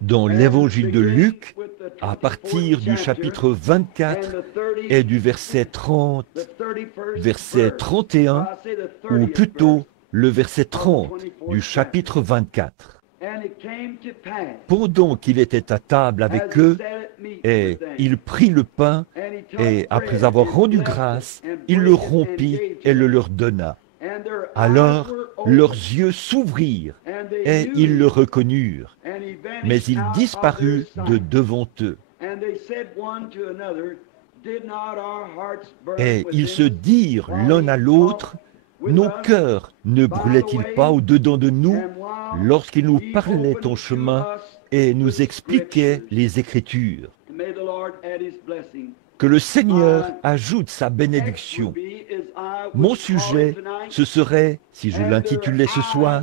Dans l'évangile de Luc, à partir du chapitre 24 et du verset 30, verset 31, ou plutôt le verset 30 du chapitre 24. Pendant qu'il était à table avec eux, et il prit le pain, et après avoir rendu grâce, il le rompit et le leur donna. Alors leurs yeux s'ouvrirent, et ils le reconnurent, mais il disparut de devant eux. Et ils se dirent l'un à l'autre, nos cœurs ne brûlaient-ils pas au-dedans de nous lorsqu'il nous parlait en chemin et nous expliquait les Écritures? Que le Seigneur ajoute sa bénédiction. Mon sujet, ce serait, si je l'intitulais ce soir,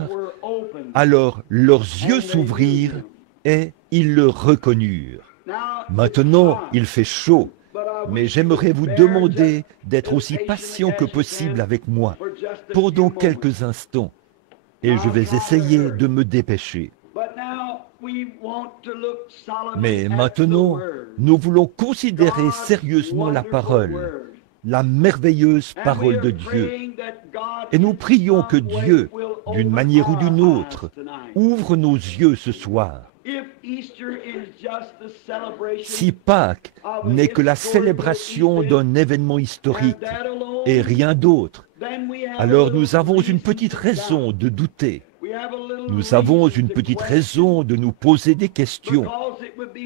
alors leurs yeux s'ouvrirent et ils le reconnurent. Maintenant, il fait chaud, mais j'aimerais vous demander d'être aussi patient que possible avec moi pendant quelques instants, et je vais essayer de me dépêcher. Mais maintenant, nous voulons considérer sérieusement la parole, la merveilleuse parole de Dieu. Et nous prions que Dieu, d'une manière ou d'une autre, ouvre nos yeux ce soir. Si Pâques n'est que la célébration d'un événement historique et rien d'autre, alors nous avons une petite raison de douter. Nous avons une petite raison de nous poser des questions,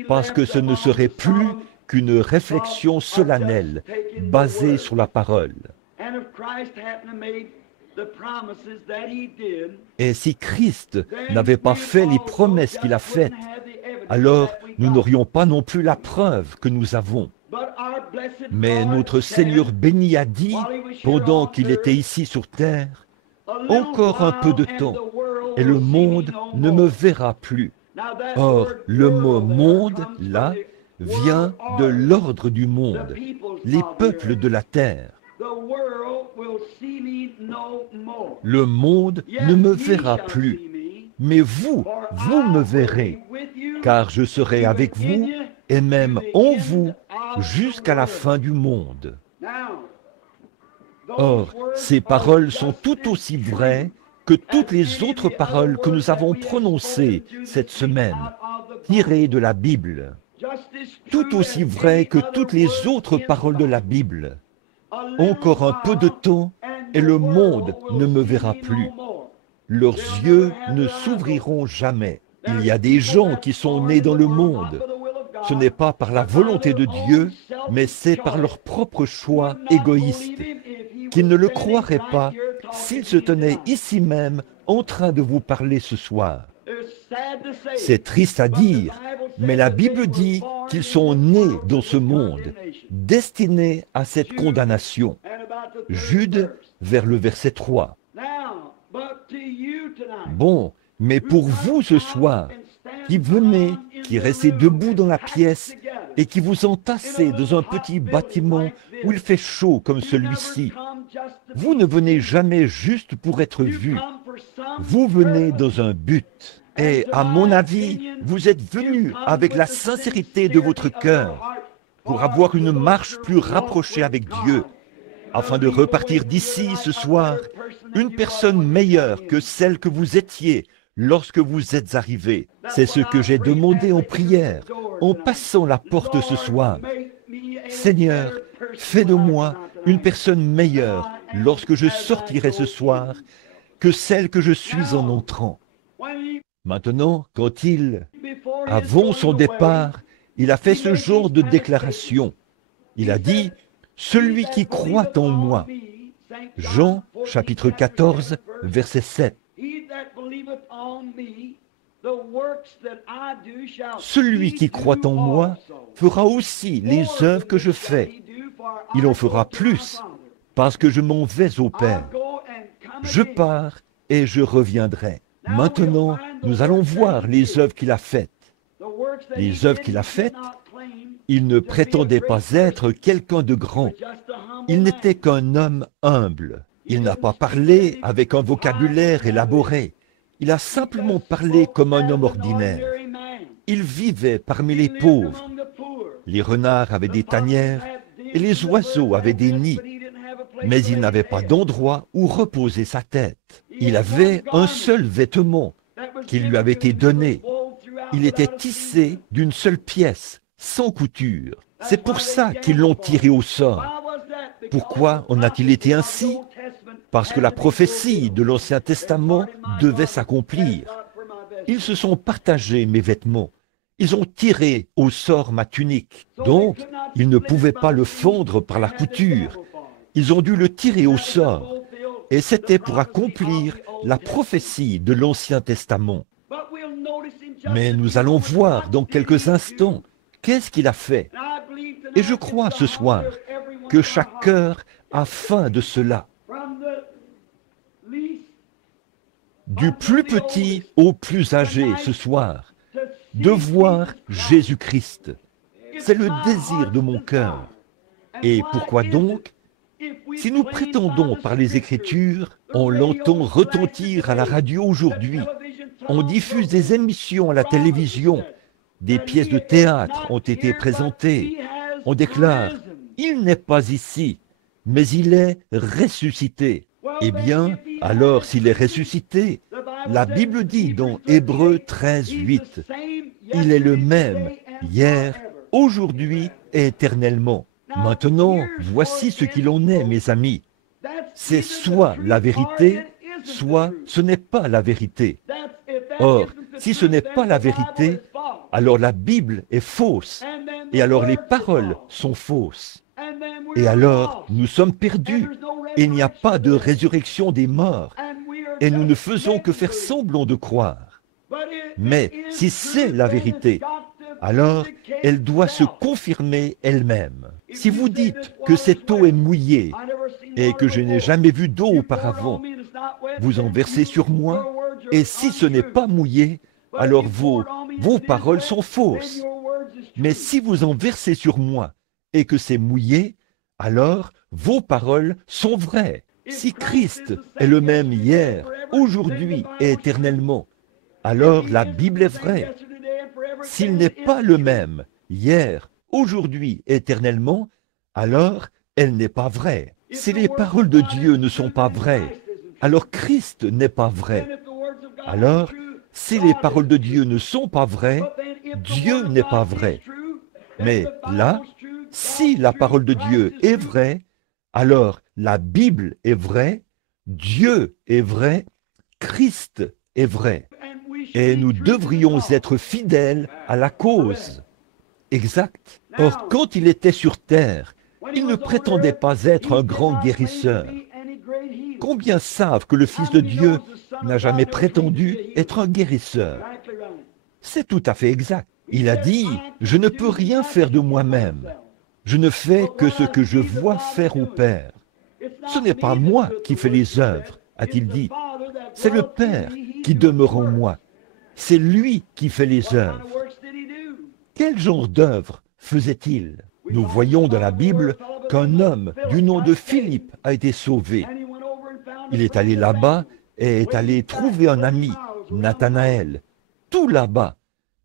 parce que ce ne serait plus qu'une réflexion solennelle basée sur la parole. Et si Christ n'avait pas fait les promesses qu'il a faites, alors nous n'aurions pas non plus la preuve que nous avons. Mais notre Seigneur béni a dit, pendant qu'il était ici sur terre, « Encore un peu de temps, et le monde ne me verra plus. » Or, le mot « monde », là, vient de l'ordre du monde, les peuples de la terre. Le monde ne me verra plus, mais vous, vous me verrez, car je serai avec vous et même en vous jusqu'à la fin du monde. Or, ces paroles sont tout aussi vraies que toutes les autres paroles que nous avons prononcées cette semaine, tirées de la Bible. Tout aussi vraies que toutes les autres paroles de la Bible. Encore un peu de temps et le monde ne me verra plus. Leurs yeux ne s'ouvriront jamais. Il y a des gens qui sont nés dans le monde. Ce n'est pas par la volonté de Dieu, mais c'est par leur propre choix égoïste, qu'ils ne le croiraient pas s'ils se tenaient ici même en train de vous parler ce soir. C'est triste à dire, mais la Bible dit qu'ils sont nés dans ce monde, destinés à cette condamnation. Jude, vers le verset 3. Bon, mais pour vous ce soir, qui venez, qui restez debout dans la pièce et qui vous entassez dans un petit bâtiment où il fait chaud comme celui-ci, vous ne venez jamais juste pour être vu. Vous venez dans un but. Et à mon avis, vous êtes venus avec la sincérité de votre cœur pour avoir une marche plus rapprochée avec Dieu, afin de repartir d'ici ce soir une personne meilleure que celle que vous étiez lorsque vous êtes arrivés. C'est ce que j'ai demandé en prière, en passant la porte ce soir. Seigneur, fais de moi une personne meilleure lorsque je sortirai ce soir que celle que je suis en entrant. Maintenant, quand avant son départ, il a fait ce genre de déclaration. Il a dit, « Celui qui croit en moi ». Jean, chapitre 14, verset 7. Celui qui croit en moi fera aussi les œuvres que je fais. Il en fera plus, parce que je m'en vais au Père. Je pars et je reviendrai. Maintenant, nous allons voir les œuvres qu'il a faites. Les œuvres qu'il a faites, il ne prétendait pas être quelqu'un de grand. Il n'était qu'un homme humble. Il n'a pas parlé avec un vocabulaire élaboré. Il a simplement parlé comme un homme ordinaire. Il vivait parmi les pauvres. Les renards avaient des tanières et les oiseaux avaient des nids. Mais il n'avait pas d'endroit où reposer sa tête. Il avait un seul vêtement qui lui avait été donné. Il était tissé d'une seule pièce, sans couture. C'est pour ça qu'ils l'ont tiré au sort. Pourquoi en a-t-il été ainsi? Parce que la prophétie de l'Ancien Testament devait s'accomplir. Ils se sont partagés mes vêtements. Ils ont tiré au sort ma tunique. Donc, ils ne pouvaient pas le fondre par la couture. Ils ont dû le tirer au sort. Et c'était pour accomplir la prophétie de l'Ancien Testament. Mais nous allons voir dans quelques instants qu'est-ce qu'il a fait. Et je crois ce soir que chaque cœur a faim de cela. Du plus petit au plus âgé ce soir, de voir Jésus-Christ. C'est le désir de mon cœur. Et pourquoi donc? Si nous prétendons par les Écritures, on l'entend retentir à la radio aujourd'hui, on diffuse des émissions à la télévision, des pièces de théâtre ont été présentées, on déclare « Il n'est pas ici, mais il est ressuscité ». Eh bien, alors s'il est ressuscité, la Bible dit dans Hébreux 13, 8, « Il est le même hier, aujourd'hui et éternellement ». Maintenant, voici ce qu'il en est, mes amis. C'est soit la vérité, soit ce n'est pas la vérité. Or, si ce n'est pas la vérité, alors la Bible est fausse, et alors les paroles sont fausses. Et alors, nous sommes perdus, et il n'y a pas de résurrection des morts, et nous ne faisons que faire semblant de croire. Mais si c'est la vérité, alors elle doit se confirmer elle-même. Si vous dites que cette eau est mouillée et que je n'ai jamais vu d'eau auparavant, vous en versez sur moi, et si ce n'est pas mouillé, alors vos paroles sont fausses. Mais si vous en versez sur moi et que c'est mouillé, alors vos paroles sont vraies. Si Christ est le même hier, aujourd'hui et éternellement, alors la Bible est vraie. S'il n'est pas le même hier, aujourd'hui, éternellement, alors elle n'est pas vraie. Si les paroles de Dieu ne sont pas vraies, alors Christ n'est pas vrai. Alors, si les paroles de Dieu ne sont pas vraies, Dieu n'est pas vrai. Mais là, si la parole de Dieu est vraie, alors la Bible est vraie, Dieu est vrai, Christ est vrai. Et nous devrions être fidèles à la cause. Exact. Or, quand il était sur terre, il ne prétendait pas être un grand guérisseur. Combien savent que le Fils de Dieu n'a jamais prétendu être un guérisseur? C'est tout à fait exact. Il a dit, « Je ne peux rien faire de moi-même. Je ne fais que ce que je vois faire au Père. Ce n'est pas moi qui fais les œuvres, a-t-il dit. C'est le Père qui demeure en moi. C'est lui qui fait les œuvres. » Quel genre d'œuvre faisait-il? Nous voyons dans la Bible qu'un homme du nom de Philippe a été sauvé. Il est allé là-bas et est allé trouver un ami, Nathanaël. Tout là-bas,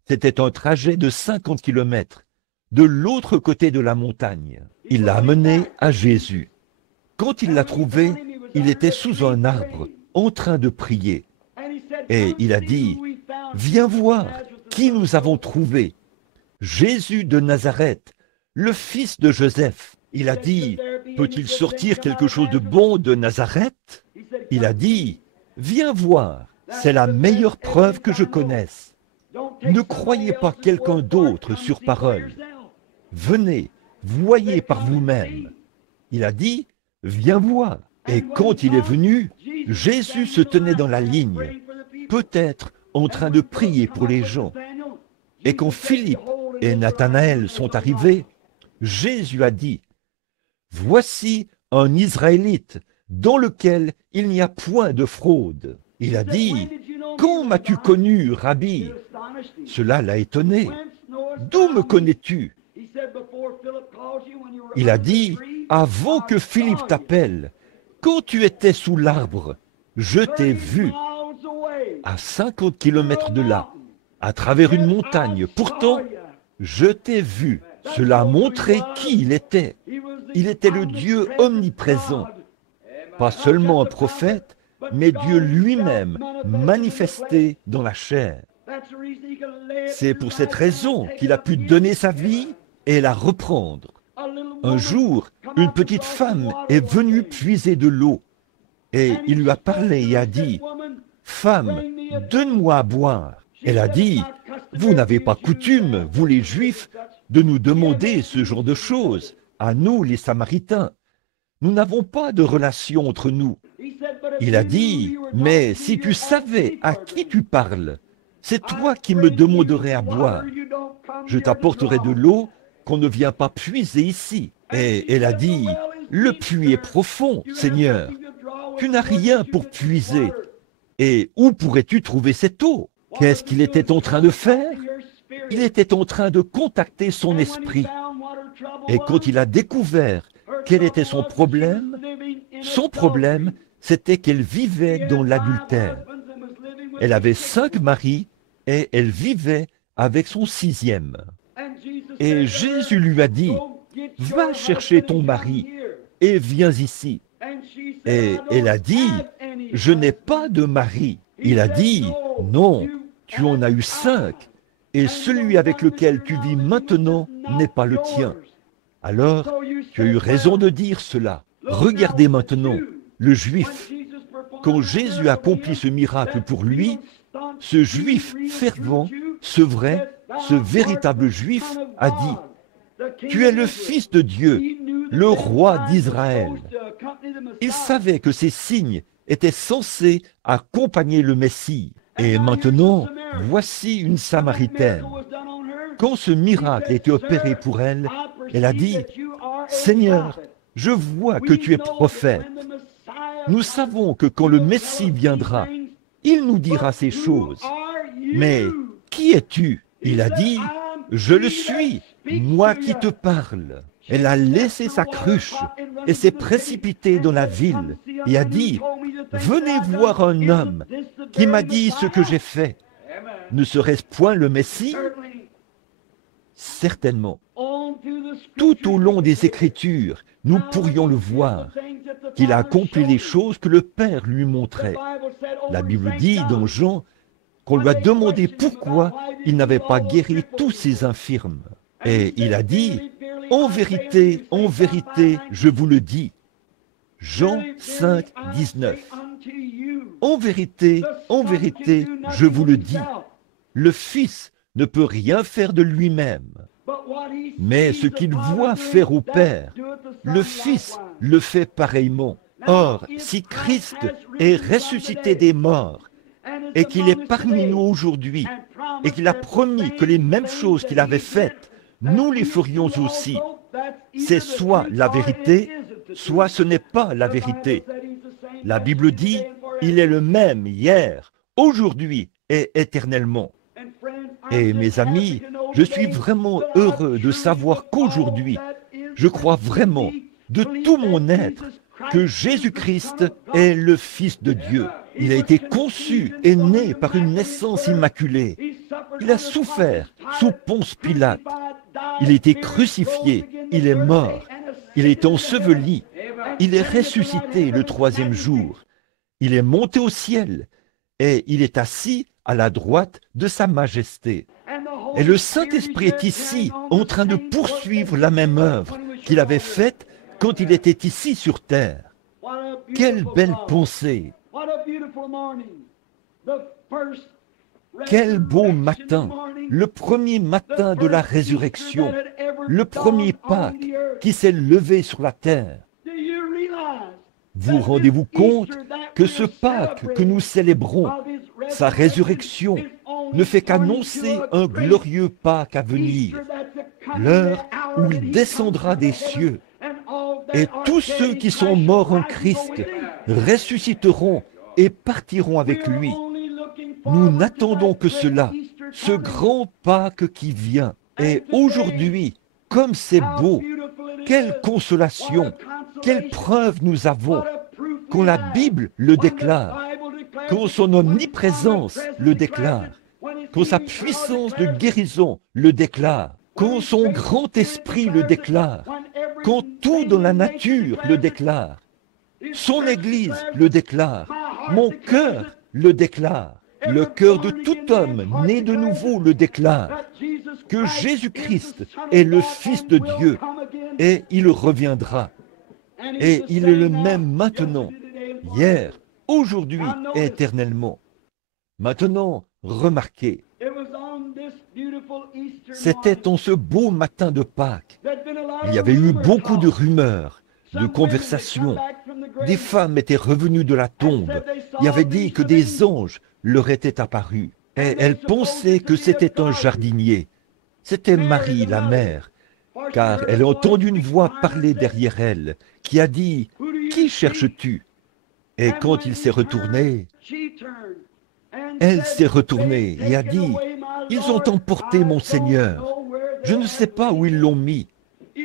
c'était un trajet de 50 kilomètres, de l'autre côté de la montagne. Il l'a amené à Jésus. Quand il l'a trouvé, il était sous un arbre, en train de prier. Et il a dit, « Viens voir qui nous avons trouvé. Jésus de Nazareth, le fils de Joseph. » Il a dit, « Peut-il sortir quelque chose de bon de Nazareth ?» Il a dit, « Viens voir, c'est la meilleure preuve que je connaisse. Ne croyez pas quelqu'un d'autre sur parole. Venez, voyez par vous-même. » Il a dit, « Viens voir. » Et quand il est venu, Jésus se tenait dans la ligne, peut-être en train de prier pour les gens. Et quand Philippe et Nathanaël sont arrivés, Jésus a dit, « Voici un Israélite dans lequel il n'y a point de fraude. » Il a dit, « Quand m'as-tu connu, Rabbi ?» Cela l'a étonné. « D'où me connais-tu » Il a dit, « Avant que Philippe t'appelle, quand tu étais sous l'arbre, je t'ai vu. » à 50 kilomètres de là, à travers une montagne. Pourtant, je t'ai vu. Cela a montré qui il était. Il était le Dieu omniprésent. Pas seulement un prophète, mais Dieu lui-même manifesté dans la chair. C'est pour cette raison qu'il a pu donner sa vie et la reprendre. Un jour, une petite femme est venue puiser de l'eau et il lui a parlé et a dit, « Femme, donne-moi à boire. » Elle a dit, « Vous n'avez pas coutume, vous les Juifs, de nous demander ce genre de choses, à nous les Samaritains. Nous n'avons pas de relation entre nous. » Il a dit, « Mais si tu savais à qui tu parles, c'est toi qui me demanderais à boire. Je t'apporterai de l'eau qu'on ne vient pas puiser ici. » Et elle a dit, « Le puits est profond, Seigneur. Tu n'as rien pour puiser. Et où pourrais-tu trouver cette eau? » Qu'est-ce qu'il était en train de faire? Il était en train de contacter son esprit. Et quand il a découvert quel était son problème, c'était qu'elle vivait dans l'adultère. Elle avait 5 maris et elle vivait avec son 6e. Et Jésus lui a dit, « Va chercher ton mari et viens ici. » Et elle a dit, « Je n'ai pas de mari. » Il a dit, « Non, tu en as eu 5, et celui avec lequel tu vis maintenant n'est pas le tien. Alors, tu as eu raison de dire cela. Regardez maintenant, le Juif. Quand Jésus accomplit ce miracle pour lui, ce Juif fervent, ce vrai, ce véritable Juif a dit, « Tu es le Fils de Dieu, le roi d'Israël. » Il savait que ces signes étaient censés accompagner le Messie. Et maintenant, voici une Samaritaine. Quand ce miracle a été opéré pour elle, elle a dit, « Seigneur, je vois que tu es prophète. Nous savons que quand le Messie viendra, il nous dira ces choses. Mais qui es-tu? » Il a dit, « Je le suis, moi qui te parle. » Elle a laissé sa cruche et s'est précipitée dans la ville et a dit, « Venez voir un homme qui m'a dit ce que j'ai fait. Ne serait-ce point le Messie? » Certainement. Tout au long des Écritures, nous pourrions le voir, qu'il a accompli les choses que le Père lui montrait. La Bible dit dans Jean qu'on lui a demandé pourquoi il n'avait pas guéri tous ses infirmes. Et il a dit, « En vérité, je vous le dis. » Jean 5, 19. En vérité, je vous le dis. Le Fils ne peut rien faire de lui-même. Mais ce qu'il voit faire au Père, le Fils le fait pareillement. Or, si Christ est ressuscité des morts, et qu'il est parmi nous aujourd'hui, et qu'il a promis que les mêmes choses qu'il avait faites, nous les ferions aussi, c'est soit la vérité, soit ce n'est pas la vérité. La Bible dit, il est le même hier, aujourd'hui et éternellement. Et mes amis, je suis vraiment heureux de savoir qu'aujourd'hui, je crois vraiment, de tout mon être, que Jésus-Christ est le Fils de Dieu. Il a été conçu et né par une naissance immaculée. Il a souffert sous Ponce Pilate. Il a été crucifié, il est mort. Il est enseveli. Il est ressuscité le 3e jour. Il est monté au ciel et il est assis à la droite de sa majesté. Et le Saint-Esprit est ici, en train de poursuivre la même œuvre qu'il avait faite quand il était ici sur terre. Quelle belle pensée! Quel beau matin! Le premier matin de la résurrection, le premier Pâques qui s'est levé sur la terre. Vous rendez-vous compte que ce Pâques que nous célébrons, sa résurrection, ne fait qu'annoncer un glorieux Pâques à venir, l'heure où il descendra des cieux, et tous ceux qui sont morts en Christ ressusciteront et partiront avec lui. Nous n'attendons que cela, ce grand Pâques qui vient. Et aujourd'hui, comme c'est beau, quelle consolation, quelle preuve nous avons, quand la Bible le déclare. quand son omniprésence le déclare, quand sa puissance de guérison le déclare, quand son grand esprit le déclare, quand tout dans la nature le déclare, son Église le déclare, mon cœur le déclare, le cœur de tout homme né de nouveau le déclare, que Jésus-Christ est le Fils de Dieu et il reviendra. Et il est le même maintenant, hier, aujourd'hui et éternellement. Maintenant, remarquez, c'était en ce beau matin de Pâques. Il y avait eu beaucoup de rumeurs, de conversations. Des femmes étaient revenues de la tombe et avaient dit que des anges leur étaient apparus. Et elles pensaient que c'était un jardinier. C'était Marie, la mère, car elle a entendu une voix parler derrière elle, qui a dit « Qui cherches-tu » Et quand il s'est retourné, elle s'est retournée et a dit « Ils ont emporté mon Seigneur. Je ne sais pas où ils l'ont mis.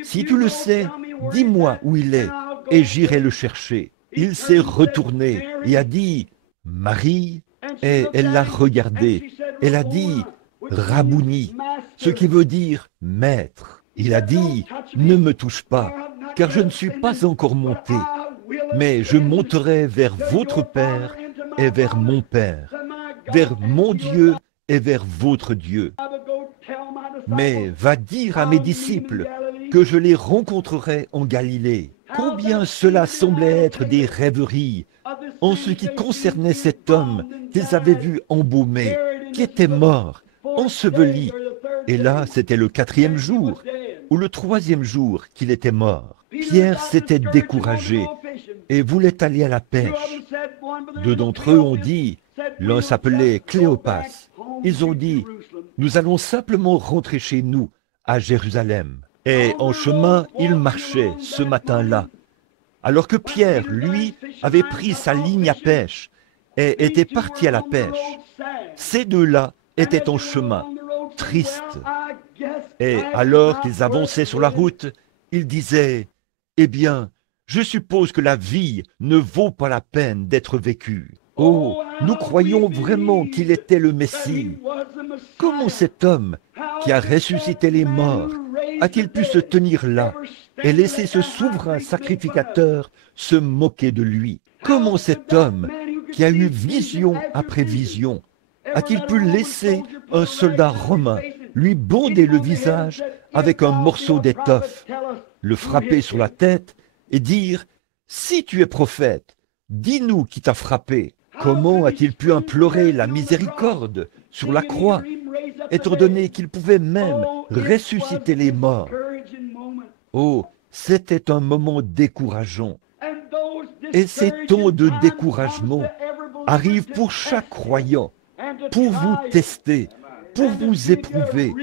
Si tu le sais, dis-moi où il est, et j'irai le chercher. » Il s'est retourné et a dit « Marie » et elle l'a regardé. Elle a dit « Rabouni », ce qui veut dire « maître ». Il a dit « Ne me touche pas, car je ne suis pas encore monté, mais je monterai vers votre Père et vers mon Père, vers mon Dieu et vers votre Dieu. Mais va dire à mes disciples que je les rencontrerai en Galilée. » Combien cela semblait être des rêveries en ce qui concernait cet homme qu'ils avaient vu embaumé, qui était mort, enseveli. Et là, c'était le 4e jour, ou le 3e jour qu'il était mort. Pierre s'était découragé et voulait aller à la pêche. Deux d'entre eux ont dit, l'un s'appelait Cléopas, ils ont dit, nous allons simplement rentrer chez nous, à Jérusalem. Et en chemin, ils marchaient ce matin-là, alors que Pierre, lui, avait pris sa ligne à pêche et était parti à la pêche. Ces deux-là étaient en chemin, tristes. Et alors qu'ils avançaient sur la route, ils disaient, « Eh bien, je suppose que la vie ne vaut pas la peine d'être vécue. Oh, nous croyons vraiment qu'il était le Messie. Comment cet homme qui a ressuscité les morts a-t-il pu se tenir là et laisser ce souverain sacrificateur se moquer de lui? Comment cet homme qui a eu vision après vision a-t-il pu laisser un soldat romain lui bander le visage avec un morceau d'étoffe, le frapper sur la tête et dire « Si tu es prophète, dis-nous qui t'a frappé ». Comment a-t-il pu implorer la miséricorde sur la croix, étant donné qu'il pouvait même ressusciter les morts? Oh, c'était un moment décourageant. Et ces temps de découragement arrivent pour chaque croyant, pour vous tester, pour vous éprouver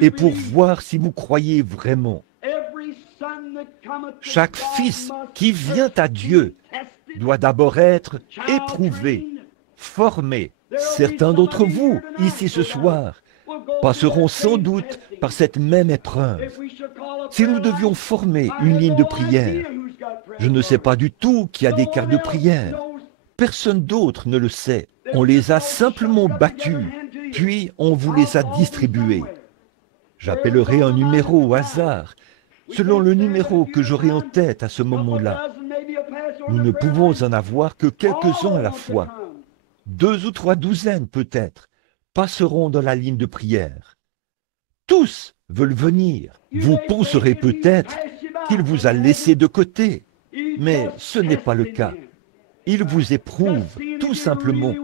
et pour voir si vous croyez vraiment. Chaque fils qui vient à Dieu doit d'abord être éprouvé, formé. Certains d'entre vous, ici ce soir, passeront sans doute par cette même épreuve. Si nous devions former une ligne de prière, je ne sais pas du tout qui a des cartes de prière. Personne d'autre ne le sait. On les a simplement battus, puis on vous les a distribués. J'appellerai un numéro au hasard, selon le numéro que j'aurai en tête à ce moment-là. Nous ne pouvons en avoir que quelques-uns à la fois. 2 ou 3 douzaines peut-être passeront dans la ligne de prière. Tous veulent venir. Vous penserez peut-être qu'il vous a laissé de côté, mais ce n'est pas le cas. Il vous éprouve tout simplement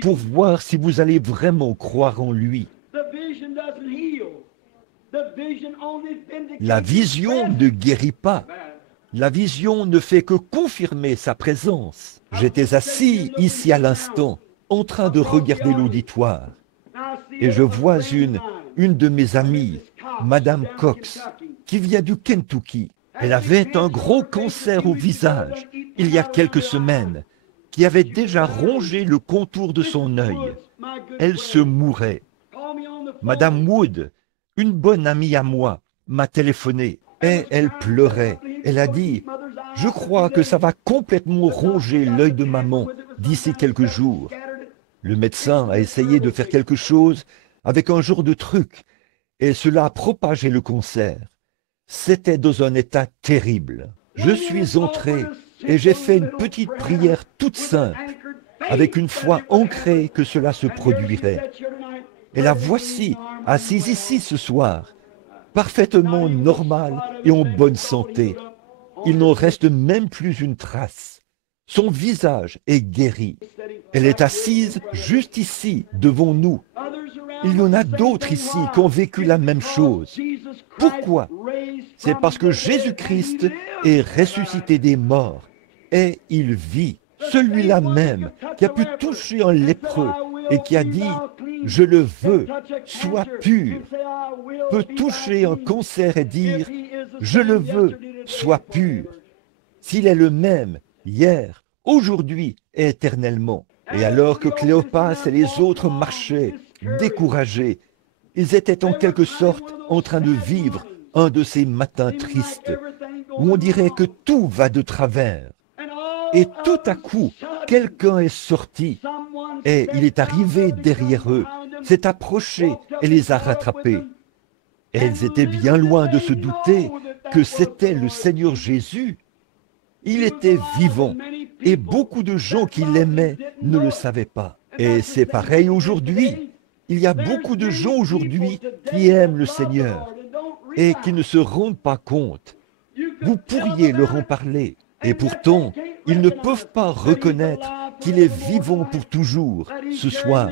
pour voir si vous allez vraiment croire en lui. La vision ne guérit pas. La vision ne fait que confirmer sa présence. J'étais assis ici à l'instant, en train de regarder l'auditoire, et je vois une de mes amies, Madame Cox, qui vient du Kentucky. Elle avait un gros cancer au visage, il y a quelques semaines, qui avait déjà rongé le contour de son œil. Elle se mourait. Madame Wood, une bonne amie à moi, m'a téléphoné, et elle pleurait. Elle a dit, « Je crois que ça va complètement ronger l'œil de maman d'ici quelques jours. Le médecin a essayé de faire quelque chose avec un genre de truc, et cela a propagé le cancer. C'était dans un état terrible. Je suis entré et j'ai fait une petite prière toute simple, avec une foi ancrée que cela se produirait. Et la voici, assise ici ce soir, parfaitement normale et en bonne santé. Il n'en reste même plus une trace. Son visage est guéri. Elle est assise juste ici, devant nous. Il y en a d'autres ici qui ont vécu la même chose. Pourquoi? C'est parce que Jésus-Christ est ressuscité des morts et il vit. Celui-là même qui a pu toucher un lépreux et qui a dit « Je le veux, sois pur », peut toucher un cancer et dire « Je le veux, sois pur ». S'il est le même hier, aujourd'hui et éternellement. Et alors que Cléopas et les autres marchaient, découragés, ils étaient en quelque sorte en train de vivre un de ces matins tristes, où on dirait que tout va de travers. Et tout à coup, quelqu'un est sorti, et il est arrivé derrière eux, s'est approché et les a rattrapés. Et ils étaient bien loin de se douter que c'était le Seigneur Jésus. Il était vivant, et beaucoup de gens qui l'aimaient ne le savaient pas. Et c'est pareil aujourd'hui. Il y a beaucoup de gens aujourd'hui qui aiment le Seigneur et qui ne se rendent pas compte. Vous pourriez leur en parler, et pourtant, ils ne peuvent pas reconnaître qu'il est vivant pour toujours ce soir,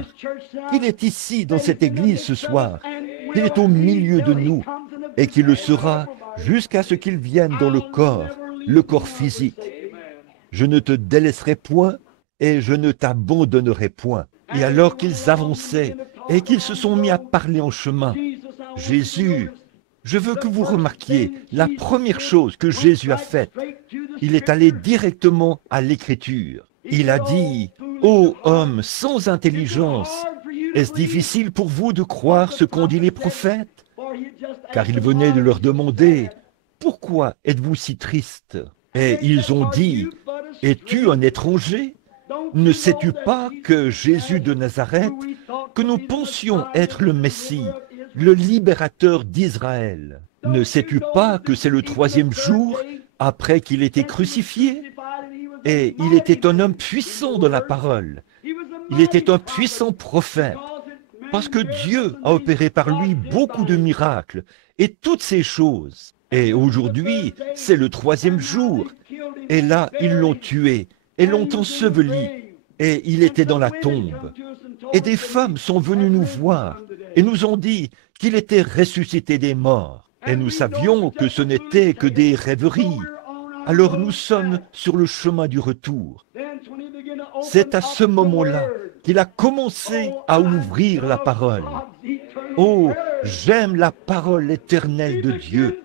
qu'il est ici dans cette église ce soir, qu'il est au milieu de nous, et qu'il le sera jusqu'à ce qu'il vienne dans le corps physique. Je ne te délaisserai point, et je ne t'abandonnerai point. Et alors qu'ils avançaient, et qu'ils se sont mis à parler en chemin, Jésus, je veux que vous remarquiez la première chose que Jésus a faite. Il est allé directement à l'Écriture. Il a dit, « Ô homme sans intelligence, est-ce difficile pour vous de croire ce qu'ont dit les prophètes ?» Car il venait de leur demander, « Pourquoi êtes-vous si tristes ?» Et ils ont dit, « Es-tu un étranger ? Ne sais-tu pas que Jésus de Nazareth, que nous pensions être le Messie, le libérateur d'Israël, ne sais-tu pas que c'est le 3e jour après qu'il était crucifié? Et il était un homme puissant dans la parole. Il était un puissant prophète, parce que Dieu a opéré par lui beaucoup de miracles et toutes ces choses. Et aujourd'hui, c'est le 3e jour. Et là, ils l'ont tué et l'ont enseveli. Et il était dans la tombe. Et des femmes sont venues nous voir et nous ont dit qu'il était ressuscité des morts. Et nous savions que ce n'était que des rêveries. Alors nous sommes sur le chemin du retour. C'est à ce moment-là qu'il a commencé à ouvrir la parole. Oh, j'aime la parole éternelle de Dieu.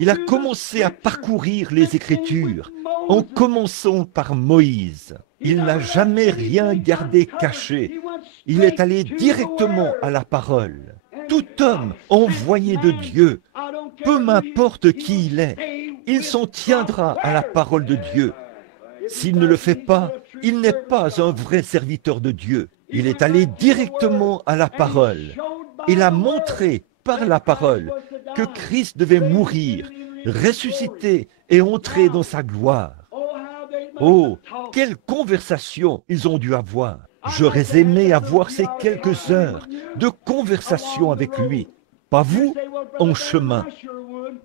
Il a commencé à parcourir les Écritures, en commençant par Moïse. Il n'a jamais rien gardé caché. Il est allé directement à la parole. Tout homme envoyé de Dieu, peu m'importe qui il s'en tiendra à la parole de Dieu. S'il ne le fait pas, il n'est pas un vrai serviteur de Dieu. Il est allé directement à la parole. Il a montré par la parole que Christ devait mourir, ressusciter et entrer dans sa gloire. Oh, quelle conversation ils ont dû avoir! J'aurais aimé avoir ces quelques heures de conversation avec lui. Pas vous, en chemin.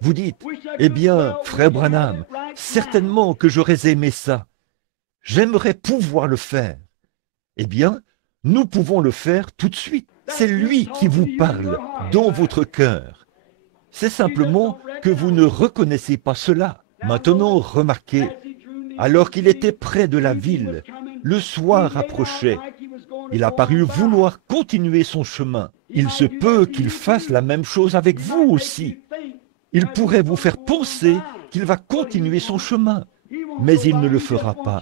Vous dites, eh bien, frère Branham, certainement que j'aurais aimé ça. J'aimerais pouvoir le faire. Eh bien, nous pouvons le faire tout de suite. C'est lui qui vous parle dans votre cœur. C'est simplement que vous ne reconnaissez pas cela. Maintenant, remarquez, alors qu'il était près de la ville, le soir approchait. Il a paru vouloir continuer son chemin. Il se peut qu'il fasse la même chose avec vous aussi. Il pourrait vous faire penser qu'il va continuer son chemin, mais il ne le fera pas.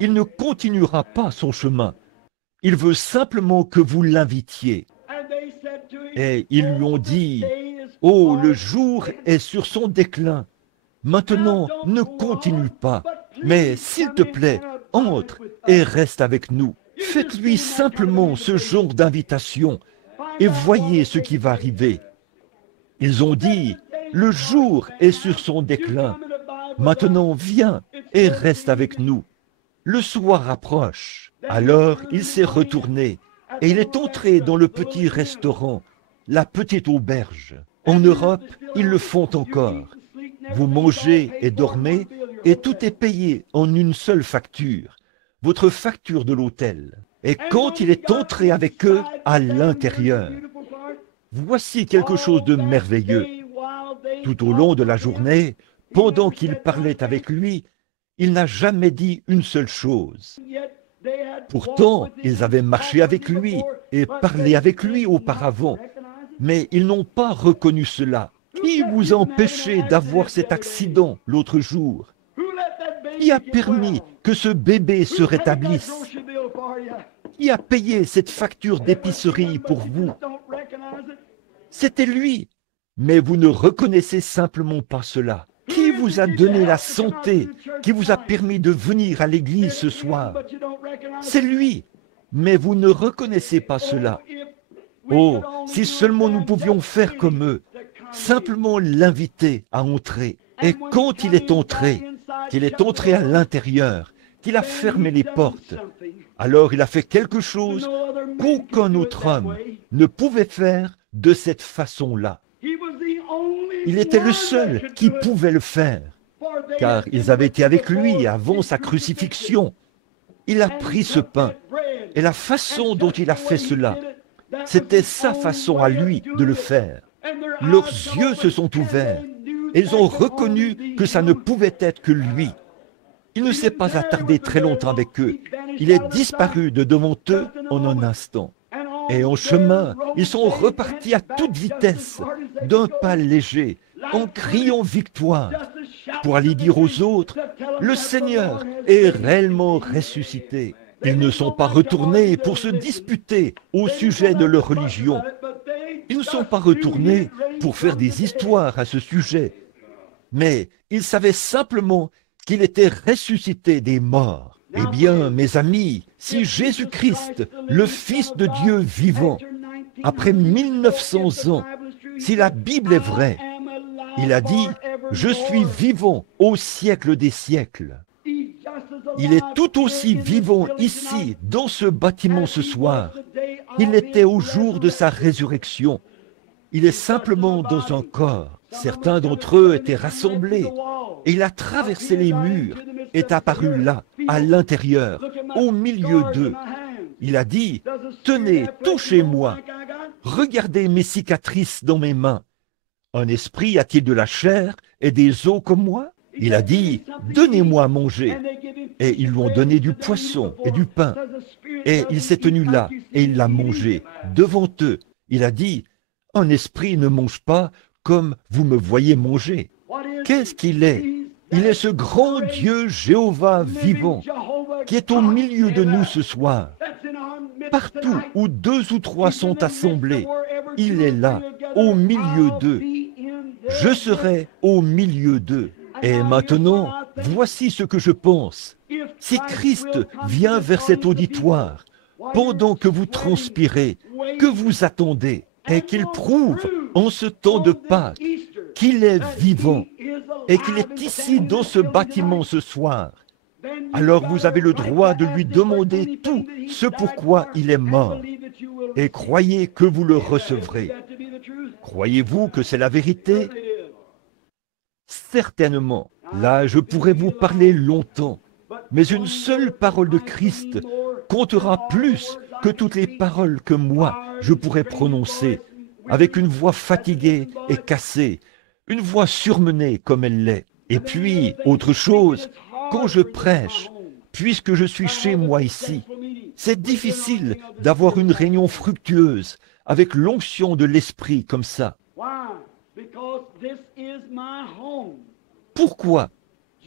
Il ne continuera pas son chemin. Il veut simplement que vous l'invitiez. Et ils lui ont dit, « Oh, le jour est sur son déclin. Maintenant, ne continue pas, mais s'il te plaît, entre et reste avec nous. Faites-lui simplement ce genre d'invitation et voyez ce qui va arriver. Ils ont dit, le jour est sur son déclin. Maintenant, viens et reste avec nous. Le soir approche. Alors, il s'est retourné et il est entré dans le petit restaurant, la petite auberge. En Europe, ils le font encore. Vous mangez et dormez et tout est payé en une seule facture, votre facture de l'hôtel. Et quand il est entré avec eux à l'intérieur, voici quelque chose de merveilleux. Tout au long de la journée, pendant qu'il parlait avec lui, il n'a jamais dit une seule chose. Pourtant, ils avaient marché avec lui et parlé avec lui auparavant, mais ils n'ont pas reconnu cela. Qui vous a empêché d'avoir cet accident l'autre jour? Qui a permis que ce bébé se rétablisse? Qui a payé cette facture d'épicerie pour vous? C'était lui, mais vous ne reconnaissez simplement pas cela. Qui vous a donné la santé, qui vous a permis de venir à l'église ce soir? C'est lui, mais vous ne reconnaissez pas cela. Oh, si seulement nous pouvions faire comme eux, simplement l'inviter à entrer. Et quand il est entré, qu'il est entré à l'intérieur, qu'il a fermé les portes, alors il a fait quelque chose qu'aucun autre homme ne pouvait faire de cette façon-là. Il était le seul qui pouvait le faire, car ils avaient été avec lui avant sa crucifixion. Il a pris ce pain, et la façon dont il a fait cela, c'était sa façon à lui de le faire. Leurs yeux se sont ouverts, et ils ont reconnu que ça ne pouvait être que lui. Il ne s'est pas attardé très longtemps avec eux. Il est disparu de devant eux en un instant. Et en chemin, ils sont repartis à toute vitesse, d'un pas léger, en criant victoire, pour aller dire aux autres, le Seigneur est réellement ressuscité. Ils ne sont pas retournés pour se disputer au sujet de leur religion. Ils ne sont pas retournés pour faire des histoires à ce sujet. Mais ils savaient simplement qu'il était ressuscité des morts. Eh bien, mes amis, si Jésus-Christ, le Fils de Dieu vivant, après 1900 ans, si la Bible est vraie, il a dit, je suis vivant au siècle des siècles. Il est tout aussi vivant ici, dans ce bâtiment ce soir. Il était au jour de sa résurrection. Il est simplement dans un corps. Certains d'entre eux étaient rassemblés. Et il a traversé les murs, est apparu là, à l'intérieur, au milieu d'eux. Il a dit, tenez, touchez-moi. Regardez mes cicatrices dans mes mains. Un esprit a-t-il de la chair et des os comme moi? Il a dit, donnez-moi à manger. Et ils lui ont donné du poisson et du pain. Et il s'est tenu là et il l'a mangé devant eux. Il a dit, un esprit ne mange pas comme vous me voyez manger. Qu'est-ce qu'il est? Il est ce grand Dieu Jéhovah vivant qui est au milieu de nous ce soir. Partout où deux ou trois sont assemblés, il est là, au milieu d'eux. Je serai au milieu d'eux. Et maintenant, voici ce que je pense. Si Christ vient vers cet auditoire, pendant que vous transpirez, que vous attendez, et qu'il prouve en ce temps de Pâques qu'il est vivant, et qu'il est ici dans ce bâtiment ce soir, alors vous avez le droit de lui demander tout ce pourquoi il est mort, et croyez que vous le recevrez. Croyez-vous que c'est la vérité? Certainement. Là, je pourrais vous parler longtemps, mais une seule parole de Christ comptera plus que toutes les paroles que moi, je pourrais prononcer, avec une voix fatiguée et cassée, une voix surmenée comme elle l'est. Et puis, autre chose, quand je prêche, puisque je suis chez moi ici, c'est difficile d'avoir une réunion fructueuse avec l'onction de l'Esprit comme ça. Pourquoi?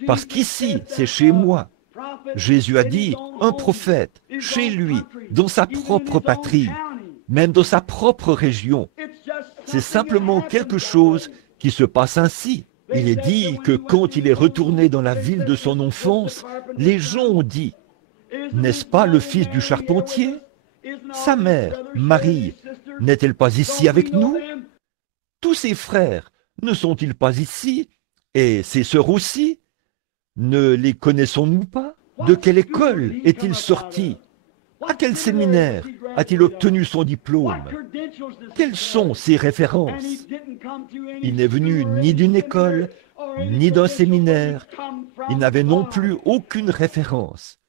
Parce qu'ici, c'est chez moi. Jésus a dit, un prophète, chez lui, dans sa propre patrie, même dans sa propre région. C'est simplement quelque chose qui se passe ainsi. Il est dit que quand il est retourné dans la ville de son enfance, les gens ont dit, N'est-ce pas le fils du charpentier? Sa mère, Marie, n'est-elle pas ici avec nous? Tous ses frères ne sont-ils pas ici? Et ses sœurs aussi? Ne les connaissons-nous pas? De quelle école est-il sorti? À quel séminaire a-t-il obtenu son diplôme? Quelles sont ses références? Il n'est venu ni d'une école, ni d'un séminaire. Il n'avait non plus aucune référence.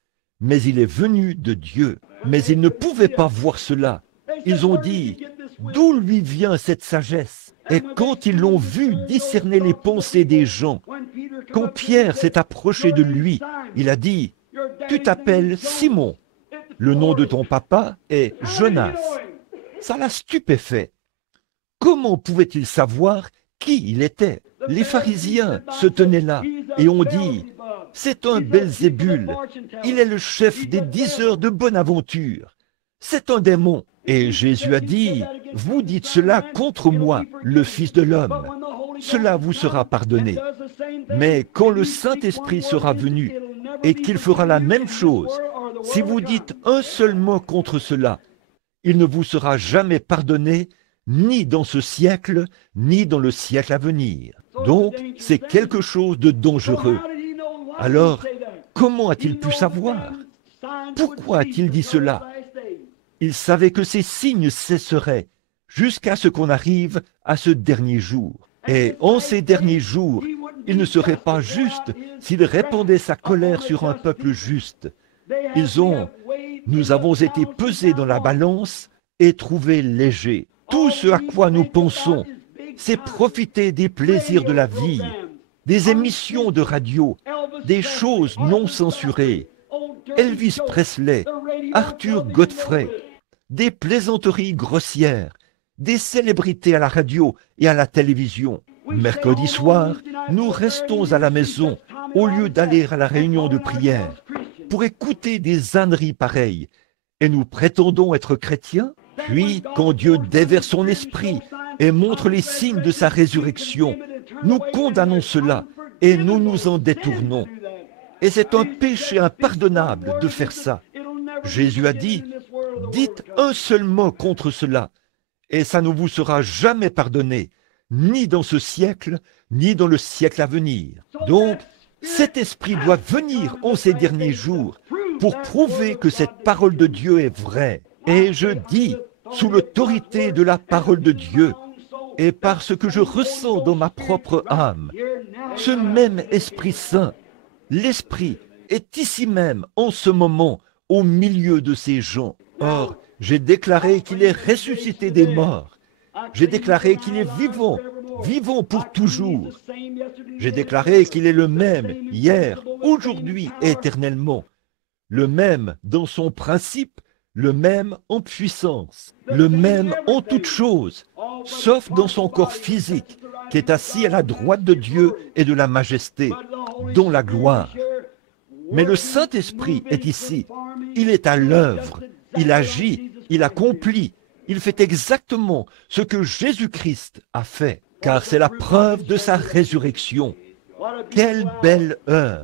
Mais il est venu de Dieu. Mais ils ne pouvaient pas voir cela. Ils ont dit, d'où lui vient cette sagesse? Et quand ils l'ont vu discerner les pensées des gens, quand Pierre s'est approché de lui, il a dit, tu t'appelles Simon. Le nom de ton papa est Jonas. Ça l'a stupéfait. Comment pouvait-il savoir qui il était? Les pharisiens se tenaient là et ont dit, c'est un Belzébul, il est le chef des 10 heures de bonne aventure. C'est un démon. Et Jésus a dit, vous dites cela contre moi, le Fils de l'homme. Cela vous sera pardonné. Mais quand le Saint-Esprit sera venu et qu'il fera la même chose, si vous dites un seul mot contre cela, il ne vous sera jamais pardonné, ni dans ce siècle, ni dans le siècle à venir. Donc, c'est quelque chose de dangereux. Alors, comment a-t-il pu savoir? Pourquoi a-t-il dit cela? Il savait que ces signes cesseraient jusqu'à ce qu'on arrive à ce dernier jour. Et en ces derniers jours, il ne serait pas juste s'il répandait sa colère sur un peuple juste. Nous avons été pesés dans la balance et trouvés légers. Tout ce à quoi nous pensons, c'est profiter des plaisirs de la vie, des émissions de radio, des choses non censurées. Elvis Presley, Arthur Godfrey, des plaisanteries grossières, des célébrités à la radio et à la télévision. Mercredi soir, nous restons à la maison au lieu d'aller à la réunion de prière pour écouter des âneries pareilles et nous prétendons être chrétiens. Puis, quand Dieu déverse son esprit et montre les signes de sa résurrection, nous condamnons cela et nous nous en détournons. Et c'est un péché impardonnable de faire ça. Jésus a dit, dites un seul mot contre cela, et ça ne vous sera jamais pardonné, ni dans ce siècle, ni dans le siècle à venir. Donc, cet esprit doit venir en ces derniers jours pour prouver que cette parole de Dieu est vraie. Et je dis, sous l'autorité de la parole de Dieu, et par ce que je ressens dans ma propre âme, ce même Esprit Saint, l'Esprit est ici même, en ce moment, au milieu de ces gens. Or, j'ai déclaré qu'il est ressuscité des morts. J'ai déclaré qu'il est vivant, vivant pour toujours. J'ai déclaré qu'il est le même hier, aujourd'hui et éternellement. Le même dans son principe, le même en puissance, le même en toutes choses, sauf dans son corps physique, qui est assis à la droite de Dieu et de la majesté, dont la gloire. Mais le Saint-Esprit est ici, il est à l'œuvre, il agit, il accomplit, il fait exactement ce que Jésus-Christ a fait, car c'est la preuve de sa résurrection. Quelle belle heure!